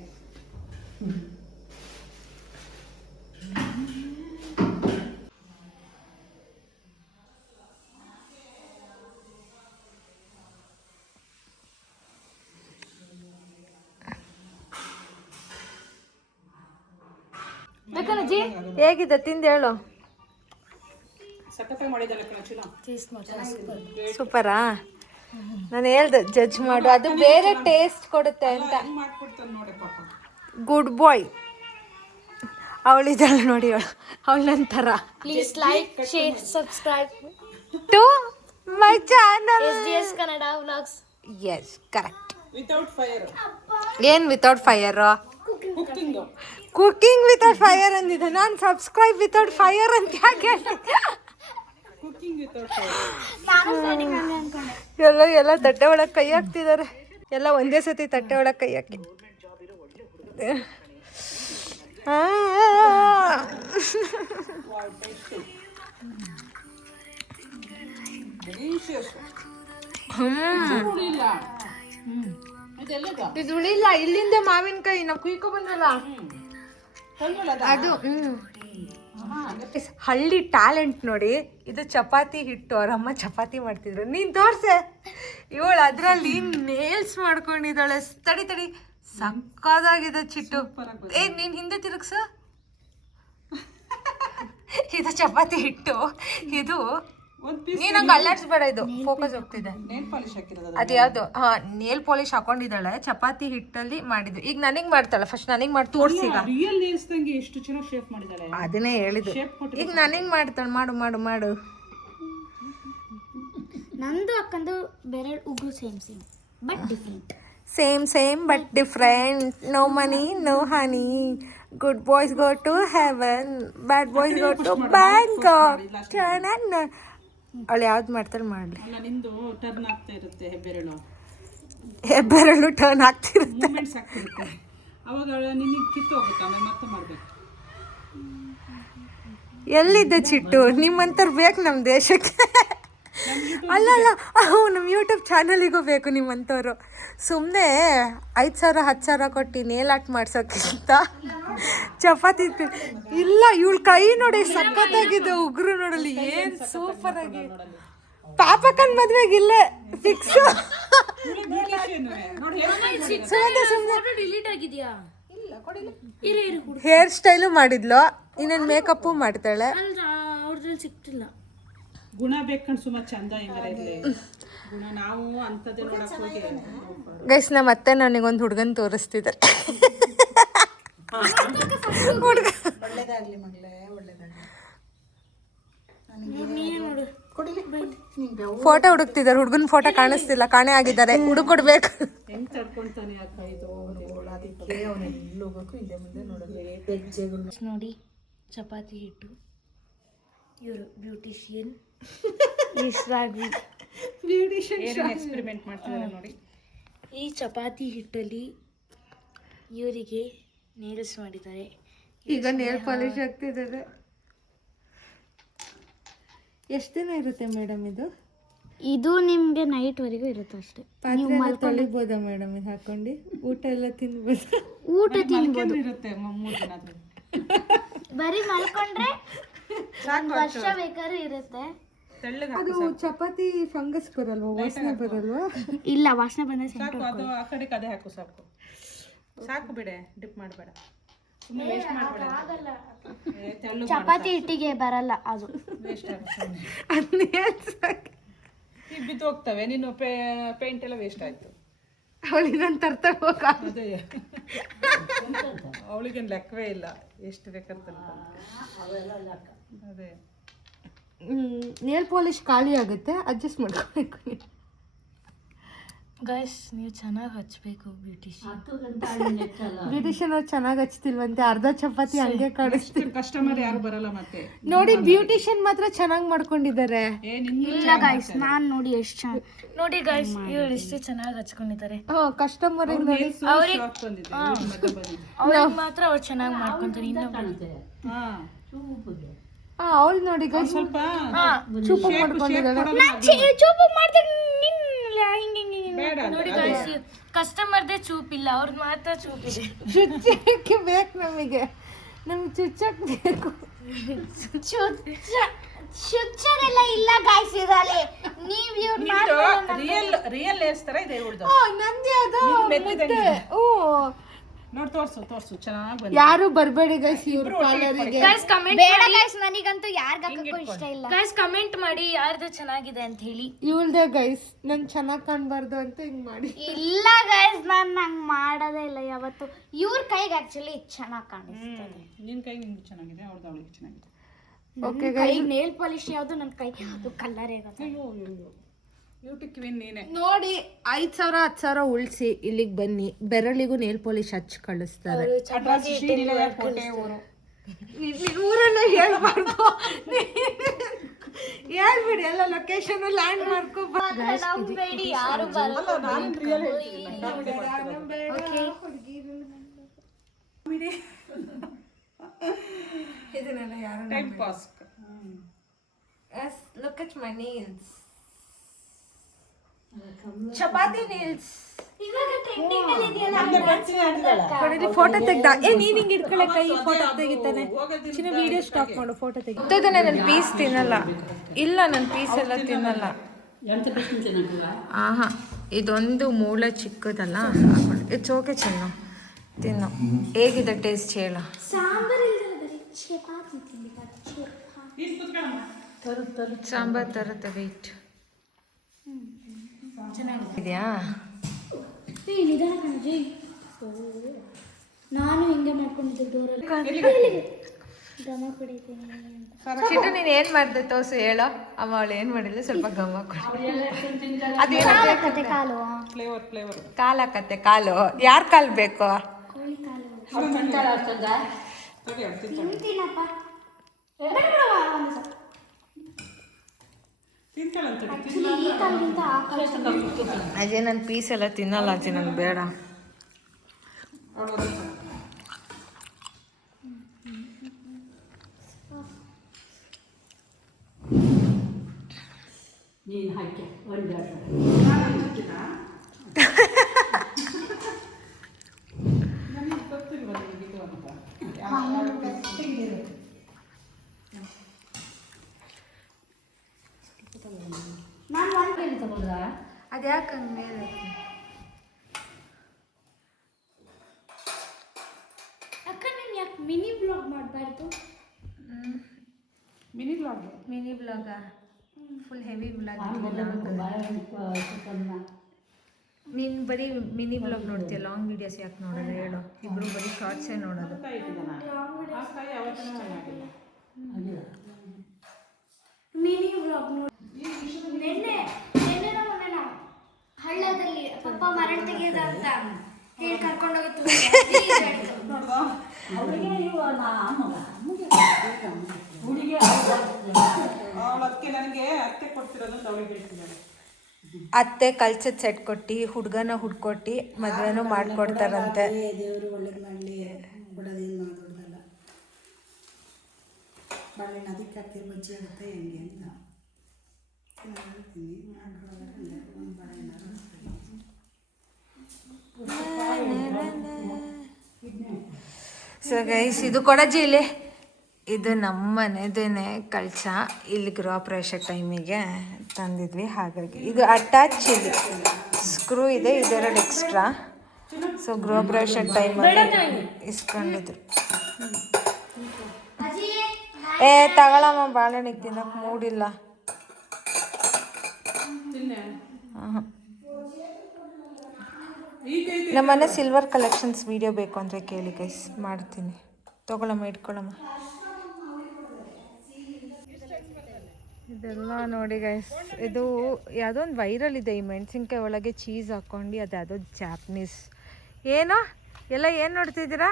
ಹೇಗಿದೆ ತಿಂದು ಹೇಳು. ಸೂಪರಾ? ನಾನು ಹೇಳ್ದೆ ಜಡ್ಜ್ ಮಾಡು, ಅದು ಬೇರೆ ಟೇಸ್ಟ್ ಕೊಡುತ್ತೆ ಅಂತ. ಗುಡ್ ಬಾಯ್ ಅವಳಿದ್ದಾಳೆ ನೋಡಿ, ಅವಳು ನಂತರ. Please like, share, subscribe to my channel SDS Kannada vlogs. Yes correct. ಏನು without fire? Cooking without fire ಅಂದಿದ್ದೆ ನಾನು. ಸಬ್ಸ್ಕ್ರೈಬ್ ವಿತೌಟ್ ಫೈರ್ ಅಂತ ಯಾಕೆ? ಎಲ್ಲ ತಟ್ಟೆ ಒಳಗೆ ಕೈ ಹಾಕ್ತಿದ್ದಾರೆ. ಎಲ್ಲ ಒಂದೇ ಸತಿ ತಟ್ಟೆ ಒಳಗೆ ಕೈ ಹಾಕಿ. ಇದು ಉಳಿಲ್ಲ. ಇಲ್ಲಿಂದ ಮಾವಿನಕಾಯಿ ನಾವು ಕುಯ್ಕೊ ಬಂದಲ್ಲ ಅದು. ಹಳ್ಳಿ ಟ್ಯಾಲೆಂಟ್ ನೋಡಿ. ಇದು ಚಪಾತಿ ಹಿಟ್ಟು, ಅವರಮ್ಮ ಚಪಾತಿ ಮಾಡ್ತಿದ್ರು. ನೀನು ತೋರ್ಸೆ. ಇವಳು ಅದರಲ್ಲಿ ನೇಲ್ಸ್ ಮಾಡ್ಕೊಂಡಿದ್ದಾಳೆ. ತಡಿ ಸಕ್ಕದಾಗಿದೆ ಚಿಟ್ಟು. ಏ ನೀನ್ ಹಿಂದೆ ತಿರುಗ್ಸ. ಇದು ಚಪಾತಿ ಹಿಟ್ಟು, ಇದು ನೀನ್ ಹಂಗ ಅಲ್ಲಾಡ್ಸ್ಬೇಡ, ಇದು ಫೋಕಸ್ ಹೋಗ್ತಿದೆ. ಅದು ಯಾವ್ದು? ಹಾ, ನೇಲ್ ಪಾಲಿಶ್ ಹಾಕೊಂಡಿದ್ದಾಳೆ. ಚಪಾತಿ ಹಿಟ್ಟಲ್ಲಿ ಮಾಡಿದ್ದು. ಈಗ ನನಗ್ ಮಾಡ್ತಾಳೆ, ಫಸ್ಟ್ ನನಗ್ ಮಾಡಿ ತೋರ್ಸಿ. ಈಗ ಎಷ್ಟು ಚೆನ್ನಾಗಿ ಶೇಪ್ ಮಾಡಿದಾಳೆ. ಅದನ್ನೇ ಹೇಳಿದ್ದು. ಈಗ ನನಗ್ ಮಾಡ್ತಾಳೆ. ಮಾಡು ಮಾಡು ಮಾಡು. ನಂದು ಅಕ್ಕಂದು ಬೆರಳು ಉಗುರು same same but different. Same same but different. No money no honey. Good boys go to heaven, bad boys go to Bangkok. ಅವಳು ಯಾವ್ದು ಮಾಡ್ತಾಳೆ ಮಾಡಲಿ. ನಿಂದು ಟರ್ನ್ ಆಗ್ತಾ ಇರುತ್ತೆ ಹೆಬ್ಬೆರಳು ಟರ್ನ್ ಆಗ್ತಿರುತ್ತೆ. ಮೂಮೆಂಟ್ಸ್ ಆಗ್ತಿರುತ್ತೆ. ಅವಾಗ ನಿನಗೆ ಕಿತ್ತು ಹೋಗುತ್ತೆ, ಆಮೇಲೆ ಮತ್ತೆ ಮಾಡಬೇಕು. ಎಲ್ಲಿದ್ದೆ ಚಿಟ್ಟು? ನಿಮ್ಮಂತವ್ರು ಬೇಕು ನಮ್ಮ ದೇಶಕ್ಕೆ. ಅಲ್ಲ ನಮ್ಮ ಯೂಟ್ಯೂಬ್ ಚಾನಲಿಗೂ ಬೇಕು ನಿಮ್ಮಂಥವ್ರು. ಸುಮ್ಮನೆ 5,000 10,000 ಕೊಟ್ಟು ನೇಲ್ ಆರ್ಟ್ ಮಾಡ್ಸೋಕ್ಕಿಂತ ಚಪಾತಿ ಇಲ್ಲ. ಇವಳ ಕೈ ನೋಡಿ ಸಖತ್ತಾಗಿದೆ. ಉಗುರು ನೋಡಲಿ ಏನ್ ಸೂಪರ್ ಆಗಿ. ಪಾಪಕ್ಕನ್ ಮದ್ವೆಗಿಲ್ಲ ಫಿಕ್ಸ್. ಡಿಲೀಟ್ ಆಗಿದ್ಯಾ? ಹೇರ್ ಸ್ಟೈಲು ಮಾಡಿದ್ಲು, ಇನ್ನೇನು ಮೇಕಪ್ಪು ಮಾಡ್ತಾಳೆ. ಅವ್ರದ್ರಲ್ಲಿ ಸಿಕ್ತಿಲ್ಲ. ಗುಣ ಬೇಕಂಡ್ ಸುಮಾರು ಚಂದ ಹೆಂಗಾರ ಇರ್ಲಿ ಗುಣ. ನಾವು ಅಂತದೇ ನೋಡಕ್ ಹೋಗಿ ಗೈಸ್, ನಮ್ಮ ಅತ್ತೆ ನನಗೊಂದು ಹುಡುಗನ್ ತೋರಿಸ್ತಿದ್ದಾರೆ. ಒಳ್ಳೇದಾಗ್ಲಿ ಮಗಳೇ, ಒಳ್ಳೇದಾಗ್ಲಿ. ಫೋಟೋ ಹುಡುಕ್ತಿದ್ದಾರೆ. ಹುಡುಗನ ಫೋಟೋ ಕಾಣಿಸ್ತಿಲ್ಲ, ಕಾಣೆ ಆಗಿದ್ದಾರೆ. ಹುಡುಕೊಡ್ಬೇಕು. ಹೆಂಗ್ ತಡ್ಕೊಂತಾನೆ ಅಕ್ಕ ಇದು. ಅದಕ್ಕೆ ಅವನು ಎಲ್ಲಿ ಹೋಗ್ಬೇಕು, ಹಿಂದೆ ಮುಂದೆ ನೋಡೋದು ಹೆಜ್ಜೆಗಳು ನೋಡಿ, ಚಪಾತಿ ಹಿಟ್ಟು. ಇವರು ಬ್ಯೂಟಿಷಿಯನ್ ಎಕ್ಸ್ಪೆರಿಮೆಂಟ್ ಮಾಡ್ತಿದ್ದಾರೆ ನೋಡಿ. ಈ ಚಪಾತಿ ಹಿಟ್ಟಲ್ಲಿ ಇವರಿಗೆ ನೇಲ್ಸ್ ಮಾಡಿದ್ದಾರೆ. ಈಗ ನೇಲ್ ಪಾಲಿಶ್ ಆಗ್ತಿದ್ದಾರೆ. ಎಷ್ಟು ದಿನ ಇರುತ್ತೆ ಮೇಡಮ್ ಇದು? ಇದು ನಿಮ್ಗೆ ನೈಟ್ವರೆಗೂ ಇರುತ್ತೆ ಅಷ್ಟೇ. ಪಾತ್ರೆ ತೊಳಿಬೋದಾ ಮೇಡಮ್ ಇದು ಹಾಕೊಂಡು? ಊಟ ಎಲ್ಲ ತಿನ್ಬೋದು? ಊಟ ತಿನ್ಬೋದು. ಇರುತ್ತೆ 3 ದಿನ. ಬರೀ ಮಲ್ಕೊಂಡ್ರೆ ಒಂದು ವರ್ಷ ಬೇಕಾದ್ರೂ ಇರುತ್ತೆ. ಅದು ಚಪಾತಿ ಫಂಗಸ್ ಬರಲ್ವಾ? ವಾಸನೆ ಬರಲ್ವಾ? ಇಲ್ಲ, ವಾಸನೆ ಬಂದ್ರೆ ಸಾಕು. ಅದು ಆ ಕಡೆ ಅದೇ ಹಾಕು, ಸಾಕು ಸಾಕು ಬಿಡೆ. ಡಿಪ್ ಮಾಡಬೇಡ, ಸುಮ್ಮನೆ ವೇಸ್ಟ್ ಮಾಡಬೇಡ. ಚಪಾತಿ ಹಿಟ್ಟಿಗೆ ಬರಲ್ಲ ಅದು. ವೇಸ್ಟ್ ಆಗುತ್ತೆ. ಈಗ ಬಿದ್ದು ಹೋಗ್ತವೆ. ನೀನು ಪೇಂಟ್ ಎಲ್ಲ ವೇಸ್ಟ್ ಆಯ್ತು. ಅವಳಿಗೆ ನಾನು ತರ್ತಾ ಹೋಗ. ಅದೇ ಅವಳಿಗೇನು ಲೆಕ್ಕವೇ ಇಲ್ಲ, ಎಷ್ಟು ಬೇಕಂತ. ಅದೇ ನೇಲ್ ಪಾಲಿಶ್ ಖಾಲಿ ಆಗುತ್ತೆ, ಅಡ್ಜಸ್ಟ್ ಮಾಡ್ಕೋಬೇಕು. ಗೈಸ್, ನೀವು ಚೆನ್ನಾಗಿ ಹಚ್ಬೇಕು. ಬ್ಯೂಟಿಷಿಯನ್ ಅವ್ರು ಚೆನ್ನಾಗಿ ಹಚ್ತಿಲ್ವಂತೆ. ಅರ್ಧ ಚಪಾತಿ ಹಂಗೆ ಕಾಣಿಸ್ತೀವಿ. ಕಸ್ಟಮರ್ ಯಾರು ಬರಲ್ಲ ಮತ್ತೆ. ನೋಡಿ, ಬ್ಯೂಟಿಷಿಯನ್ ಮಾತ್ರ ಚೆನ್ನಾಗಿ ಮಾಡ್ಕೊಂಡಿದ್ದಾರೆ. ಇಲ್ಲ ಗೈಸ್, ನಾನ್ ನೋಡಿ ಎಷ್ಟು ಚೆನ್ನಾಗಿ. ನೋಡಿ ಗೈಸ್, ಇವ್ರು ಎಷ್ಟು ಚೆನ್ನಾಗಿ ಹಚ್ಕೊಂಡಿದ್ದಾರೆ. ಕಸ್ಟಮರ್ ಅವ್ರಿಗೆ ಮಾತ್ರ ಅವ್ರು ಚೆನ್ನಾಗಿ ಮಾಡ್ಕೊಂತಾರೆ. ಇನ್ನೊಬ್ಬರು ಅವಳು ನೋಡಿ ಗೈಸ್, ಸ್ವಲ್ಪ ಚೂಪು ಮಾಡ್ಕೊಂಡಿದ್ದಾಳೆ. ಚೂಪು ಮಾಡ್ತಾರೆ. ನೋಡಿ ಗೈಸ್, ಕಸ್ಟಮರ್ದೇ ಚೂಪಿಲ್ಲ, ಅವ್ರದ್ದು ಮಾತ್ರ ಚೂಪಿದೆ. ಚುಚ್ಚಕ್ಕೆ ಬೇಕು ನಮಗೆ ಚುಚ್ಚಕ್ ಬೇಕು. ಚುಚ್ಚದೆಲ್ಲ ಇಲ್ಲ ಗೈಸ್ ಇದರಲ್ಲಿ. ನೀವು ರಿಯಲ್ ಹೇರ್ಸ್ ತರ ಇದೆ ಇವ್ಳದು. ನಂದಿ ಅದು ನೋಡಿ, ತೋರ್ಸು ಚೆನ್ನಾಗಿ ಬಂದಿದೆ. ಯಾರು ಬರಬೇಡಿ ಗೈಸ್ ಇವ್ರ ಪಾರ್ಲರಿಗೆ. ಗೈಸ್ ಕಮೆಂಟ್ ಬೇಡ ಗೈಸ್, ನನಗಂತೂ ಯಾರ್ಗ ಹಾಕಕ್ಕೂ ಇಷ್ಟ ಇಲ್ಲ. ಗೈಸ್ ಕಮೆಂಟ್ ಮಾಡಿ ಯಾರ್ದು ಚೆನ್ನಾಗಿದೆ ಅಂತ ಹೇಳಿ. ಇವಳ್ದೆ ಗೈಸ್, ನನ್ ಚೆನ್ನಾಗಿ ಕಾಣಬಾರ್ದು ಅಂತ ಹಿಂಗ್ ಮಾಡಿ. ಇಲ್ಲ ಗೈಸ್, ನಾನು ಹಂಗ್ ಮಾಡೋದೇ ಇಲ್ಲ ಯಾವತ್ತು. ಇವ್ರ ಕೈಗೆ ಆಕ್ಚುಲಿ ಚೆನ್ನಾಗಿ ಕಾಣಿಸ್ತದೆ. ನಿನ್ ಕೈಗೆ ನಿಮ್ಗೆ ಚೆನ್ನಾಗಿದೆ, ಅವ್ರದ್ದು ಅವಳಿಗೆ ಚೆನ್ನಾಗಿದೆ. ಓಕೆ ಕೈ ನೇಲ್ ಪಾಲಿಶ್ ಯಾವುದು ನನ್ನ ಕೈ ಅದು ಕಲರ್ ಇರುತ್ತೆ. ಯೂಟ್ಯೂಬ್ ನೀನೆ ನೋಡಿ, 5,000 10,000 ಉಳಿಸಿ ಇಲ್ಲಿಗೆ ಬನ್ನಿ. ಬೆರಳಿಗೂ ನೇಲ್ ಪಾಲಿಶ್ ಹಚ್ಚಿ ಕಳಿಸ್ತಾರೆ. ಊರನ್ನ ಹೇಳ್ಬಾರ್ದು, ಹೇಳ್ಬಿಡಿ. ಎಲ್ಲ ಲೊಕೇಶನ್ ಲ್ಯಾಂಡ್ ಮಾಡ್ಕೊ. ಯಾರು ಇದನ್ನೆಲ್ಲ ಯಾರು time pass. Look at my nails. ಚಪಾತಿ ನೇಲ್ಸ್. ಫೋಟೋ ತೆಗ್ದ. ನೀನ್ ಹಿಂಗ್ ಇಟ್ಕೊಳ್ಳೆ ಕೈ. ಫೋಟೋ ತೆಗಿತಾನೆ. ಚಿನ್ನ ವಿಡಿಯೋ ಸ್ಟಾಪ್ ಮಾಡು, ಫೋಟೋ ತೆಗಿ. ನನ್ನ ಪೀಸ್ ತಿನ್ನಲ್ಲ. ಇಲ್ಲ, ನನ್ನ ಪೀಸ್ ಎಲ್ಲ ತಿನ್ನಲ್ಲ. ಆಹಾ, ಇದೊಂದು ಮೂಳೆ ಚಿಕ್ಕದಲ್ಲ ಇಟ್ಸ್ ಓಕೆ ಚೆನ್ನ ತಿನ್ನು. ಹೇಗಿದೆ ಟೇಸ್ಟ್ ಹೇಳ? ಸಾಂಬಾರ್ ಇಲ್ದಲ್ಲ ಬರೀ ಚಪಾತಿ ತಿಂದಿದ್ದಾರೆ. ಸಾಂಬಾರ್ ತರುತ್ತೆ ವೆಯ್ಟ್ ಇದೆಯಾ? ನಿಧಾನ ಕಣಜಿ. ನಾನು ಹಿಂಗೆ ಮಾಡ್ಕೊಂಡಿದ್ದೆ ಡೋರಲ್ಲಿ ಗಮ ಕುಡಿತೀನಿ ಅಂತ. ಚಿಟ್ಟು ನೀನು ಏನು ಮಾಡಿದೆ ತೋಸು ಹೇಳೋ. ಅಮ್ಮ ಅವಳು ಏನು ಮಾಡಿಲ್ಲ, ಸ್ವಲ್ಪ ಗಮ ಕೊಡಿ. ಕತೆ ಕಾಲು ಕಾಲು ಹಾಕತ್ತೆ. ಕಾಲು ಯಾರ ಕಾಲು ಬೇಕು? ಕೋಳಿ ಕಾಲು ತಡಿ ತಿಂತೀನಪ್ಪ. ಆಕ್ಚುಲಿ ಈ ಕಾಲಿಗಿಂತ ಆ ಕಾಲು ಅಜಯ್ ನನ್ನ ಪೀಸ್ ಎಲ್ಲ ತಿನ್ನಲ್ಲ ಅಜಯ್, ನಂಗೆ ಬೇಡ. ನಾನು ಒಂದು ಕೇಳಿ ತಗೊಂಡ್ರ ಅದು ಯಾಕೆ ಹಂಗೆ? ಅಕ್ಕ ನೀನು ಯಾಕೆ ಮಿನಿ ಬ್ಲಾಗ್ ಮಾಡಬಾರ್ದು? Mini blog mini blog full heavy blog. ನೀನು ಬರೀ ಮಿನಿ ಬ್ಲಾಗ್ ನೋಡ್ತೀಯ, ಲಾಂಗ್ ವೀಡಿಯೋಸ್ ಯಾಕೆ ನೋಡೋದು ಹೇಳು? ಇಬ್ರು ಬರೀ ಶಾರ್ಟ್ಸೇ ನೋಡೋದು. ಮಿನಿ ಬ್ಲಾಗ್ ನೋಡಿ. ನಿನ್ನೆ ಮೊನ್ನೆ ಹಳ್ಳದಲ್ಲಿ ಪಪ್ಪ ಮರಳು ತೆಗೆಯೋದ ಅಂತ ಹೇಳಿ ಕರ್ಕೊಂಡೋಗಿತ್ತು. ಅದಕ್ಕೆ ನನಗೆ ಅತ್ತೆ ಕೊಡ್ತಿರೋದು ಅವಳಿಗೆ ಹೇಳ್ತಿದ್ದಾಳೆ. ಅತ್ತೆ ಕಲ್ಚದ ಸೆಟ್ ಕೊಟ್ಟು ಹುಡುಗನ ಹುಡ್ಕೊಟ್ಟು ಮದುವೆನೂ ಮಾಡ್ಕೊಡ್ತಾರಂತೆ. ದೇವರು ಒಳ್ಳೇದು ಮಾಡಲಿ, ಬಿಡೋದೇನು ಮಾಡೋದಲ್ಲ. ಬಾಳೆಹಣ್ಣು ಅದಕ್ಕೆ ಹಾಕ್ತಿರೋ ಬಜ್ಜಿ ಆಗುತ್ತೆ ಹೆಂಗೆ ಅಂತ ಹೇಳ್ತೀನಿ. ಒಂದು ಬಾಳೆಹಣ್ಣು ಸೊ ಗೈಸ್, ಇದು ಕೊಡಜ್ಜಿ ಇಲ್ಲಿ. ಇದು ನಮ್ಮ ಮನೆದೇನೆ ಕಳಶ. ಇಲ್ಲಿ ಗೃಹ ಪ್ರವೇಶ ಟೈಮಿಗೆ ತಂದಿದ್ವಿ, ಹಾಗಾಗಿ ಇದು ಅಟ್ಯಾಚ್ ಇಲ್ಲಿ ಸ್ಕ್ರೂ ಇದೆ, ಇದೆರಡು ಎಕ್ಸ್ಟ್ರಾ. ಸೊ ಗೃಹ ಪ್ರವೇಶ ಟೈಮಲ್ಲಿ ಇಸ್ಕೊಂಡಿದ್ರು. ತಗೊಳಮ್ಮ, ಬಾಳೆಹಣ್ಣಿಗೆ ತಿನ್ನಕ್ಕೆ ಮೂಡಿಲ್ಲ. ನಮ್ಮನೆ ಸಿಲ್ವರ್ ಕಲೆಕ್ಷನ್ಸ್ ವಿಡಿಯೋ ಬೇಕು ಅಂದರೆ ಕೇಳಿ ಗೈಸ್, ಮಾಡ್ತೀನಿ. ತಗೊಳಮ್ಮ, ಇಟ್ಕೊಳ್ಳಮ್ಮ. ಇದೆಲ್ಲ ನೋಡಿ ಗೈಸ್, ಇದು ಯಾವುದೋ ಒಂದು ವೈರಲ್ ಇದೆ. ಈ ಮೆಣಸಿನ್ಕಾಯಿ ಒಳಗೆ ಚೀಸ್ ಹಾಕ್ಕೊಂಡು, ಅದು ಯಾವುದೋ ಜಾಪನೀಸ್ ಏನೋ ಎಲ್ಲ. ಏನು ನೋಡ್ತಿದ್ದೀರಾ?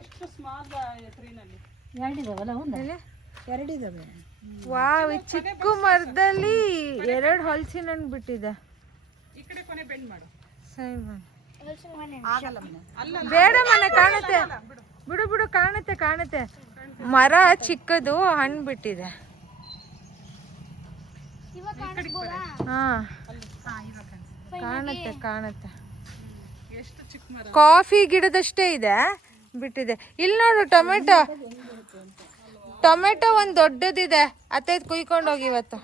ಎಷ್ಟು ಸ್ಮಾಲ್ ಎತ್ತರಿನಲ್ಲಿ ಎರಡಿದ್ದಾವೆ. ವಾವ್, ಈ ಚಿಕ್ಕ ಮರದಲ್ಲಿ 2 ಹಲಸಿನ ಹಣ್ಣು ಬಿಟ್ಟಿದೆ. ಈ ಕಡೆ ಕೊನೆ ಬೆಂಡ್ ಮಾಡು. ಸರಿ ಮಾಡಿ. ಅಲ್ಲ ಬೇಡ ಮನೆ ಕಾಣುತ್ತೆ, ಬಿಡು ಬಿಡು, ಕಾಣುತ್ತೆ. ಮರ ಚಿಕ್ಕದು, ಹಣ್ಣು ಬಿಟ್ಟಿದೆ. ಹಾ, ಕಾಣುತ್ತೆ. ಎಷ್ಟು ಚಿಕ್ಕ ಮರ. ಕಾಫಿ ಗಿಡದಷ್ಟೇ ಇದೆ, ಬಿಟ್ಟಿದೆ. ಇಲ್ಲಿ ನೋಡು, ಟೊಮೆಟೊ ಒಂದು ದೊಡ್ಡದಿದೆ. ಅತ್ತೆ ಕುಯ್ಕೊಂಡು ಹೋಗಿ ಇವತ್ತು.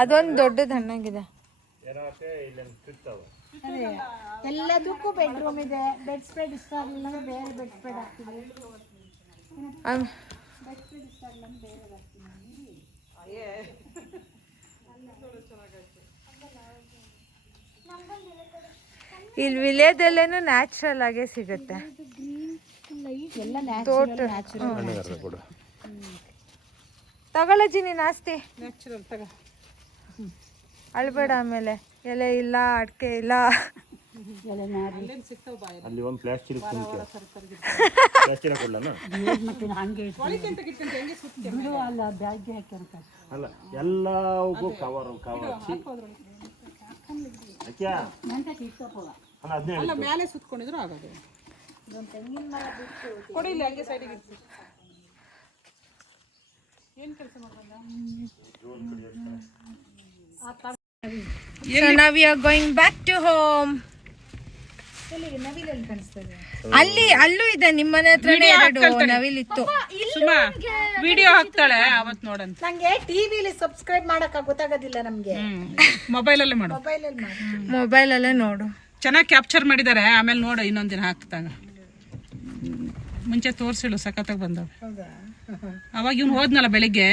ಅದೊಂದು ದೊಡ್ಡದು ಹಣ್ಣಾಗಿದೆ. ಎಲ್ಲದಕ್ಕೂ ಬೆಡ್ರೂಮ್ ಇದೆ. ಬೆಡ್ ಸ್ಪ್ರೆಡ್ ಇಷ್ಟ ಆಗಲಿಲ್ಲ ಅಂದ್ರೆ ಬೇರೆ ಬೆಡ್ ಸ್ಪ್ರೆಡ್ ಹಾಕ್ತೀವಿ. ಬೆಡ್ ಸ್ಪ್ರೆಡ್ ಇಷ್ಟ ಆಗಲಿಲ್ಲ ಅಂದ್ರೆ ಬೇರೆ ಹಾಕ್ತೀವಿ. ಇಲ್ಲಿ ವಿಲೇಜಲ್ಲೇನು ನ್ಯಾಚುರಲ್ ಆಗೇ ಸಿಗುತ್ತೆ. ತೋಟ ತಗೊಳಜ್ಜಿ, ನೀನು ಆಸ್ತಿ ನ್ಯಾಚುರಲ್ ತಗ. ಅಳ್ಬೇಡ. ಆಮೇಲೆ ಎಲೆ ಇಲ್ಲ, ಅಡಿಕೆ ಇಲ್ಲ. ಅಲ್ಲೇನು ಸಿಗ್ತಾವ ಬಾಯಿ. ಅಲ್ಲಿ ಒಂದು ಪ್ಲಾಸ್ಟಿಕ್ ಕೊಡ್ಲನ ಒಳಗೆ ಅಂತ ಗಿಟ್ಕಂತ ಹೆಂಗೆ ಸುತ್ತಿ ಅಲ್ಲ ಬ್ಯಾಗ್ಗೆ ಹಾಕ್ಯಾರ. ಅಲ್ಲ, ಎಲ್ಲವೂ ಕವರ್ ಅಲ್ಲ ಮೇಲೆ ಸುತ್ಕೊಂಡಿದ್ರು ಆಗೋದು. ಕೊಡಿ ಇಲ್ಲಿ ಹಂಗೆ ಸೈಡಿಗೆ ಇಟ್ಟು. ಏನು ಕೆಲಸ ಮಾಡ್ಬಂದ? So now we are going back to home. ಅಲ್ಲೂ ಇದೆ ನಿಮ್ಮನೆ ಹತ್ರನೇ ಎರಡು ನವಿಲಿತ್ತು. ಸುಮಾ ವಿಡಿಯೋ ಹಾಕ್ತಾಳೆ ಅವತ್ ನೋಡಂತ. ನಂಗೆ ಟಿವಿಲಿ ಸಬ್ಸ್ಕ್ರೈಬ್ ಮಾಡಕ್ ಗೊತ್ತಾಗೋದಿಲ್ಲ ನಮ್ಗೆ. ಮೊಬೈಲಲ್ಲೇ ಮಾಡು. ಮೊಬೈಲಲ್ಲೇ ನೋಡು. ಚೆನ್ನಾಗಿ ಕ್ಯಾಪ್ಚರ್ ಮಾಡಿದ್ದಾರೆ. ಆಮೇಲೆ ನೋಡು ಇನ್ನೊಂದಿನ ಹಾಕ್ತಾಗ. ಮುಂಚೆ ತೋರ್ಸಿಳು ಸಖತ್ತಾಗಿ ಬಂದವು. ಅವಾಗ ಇವ್ನು ಹೋದ್ನಲ್ಲ ಬೆಳಿಗ್ಗೆ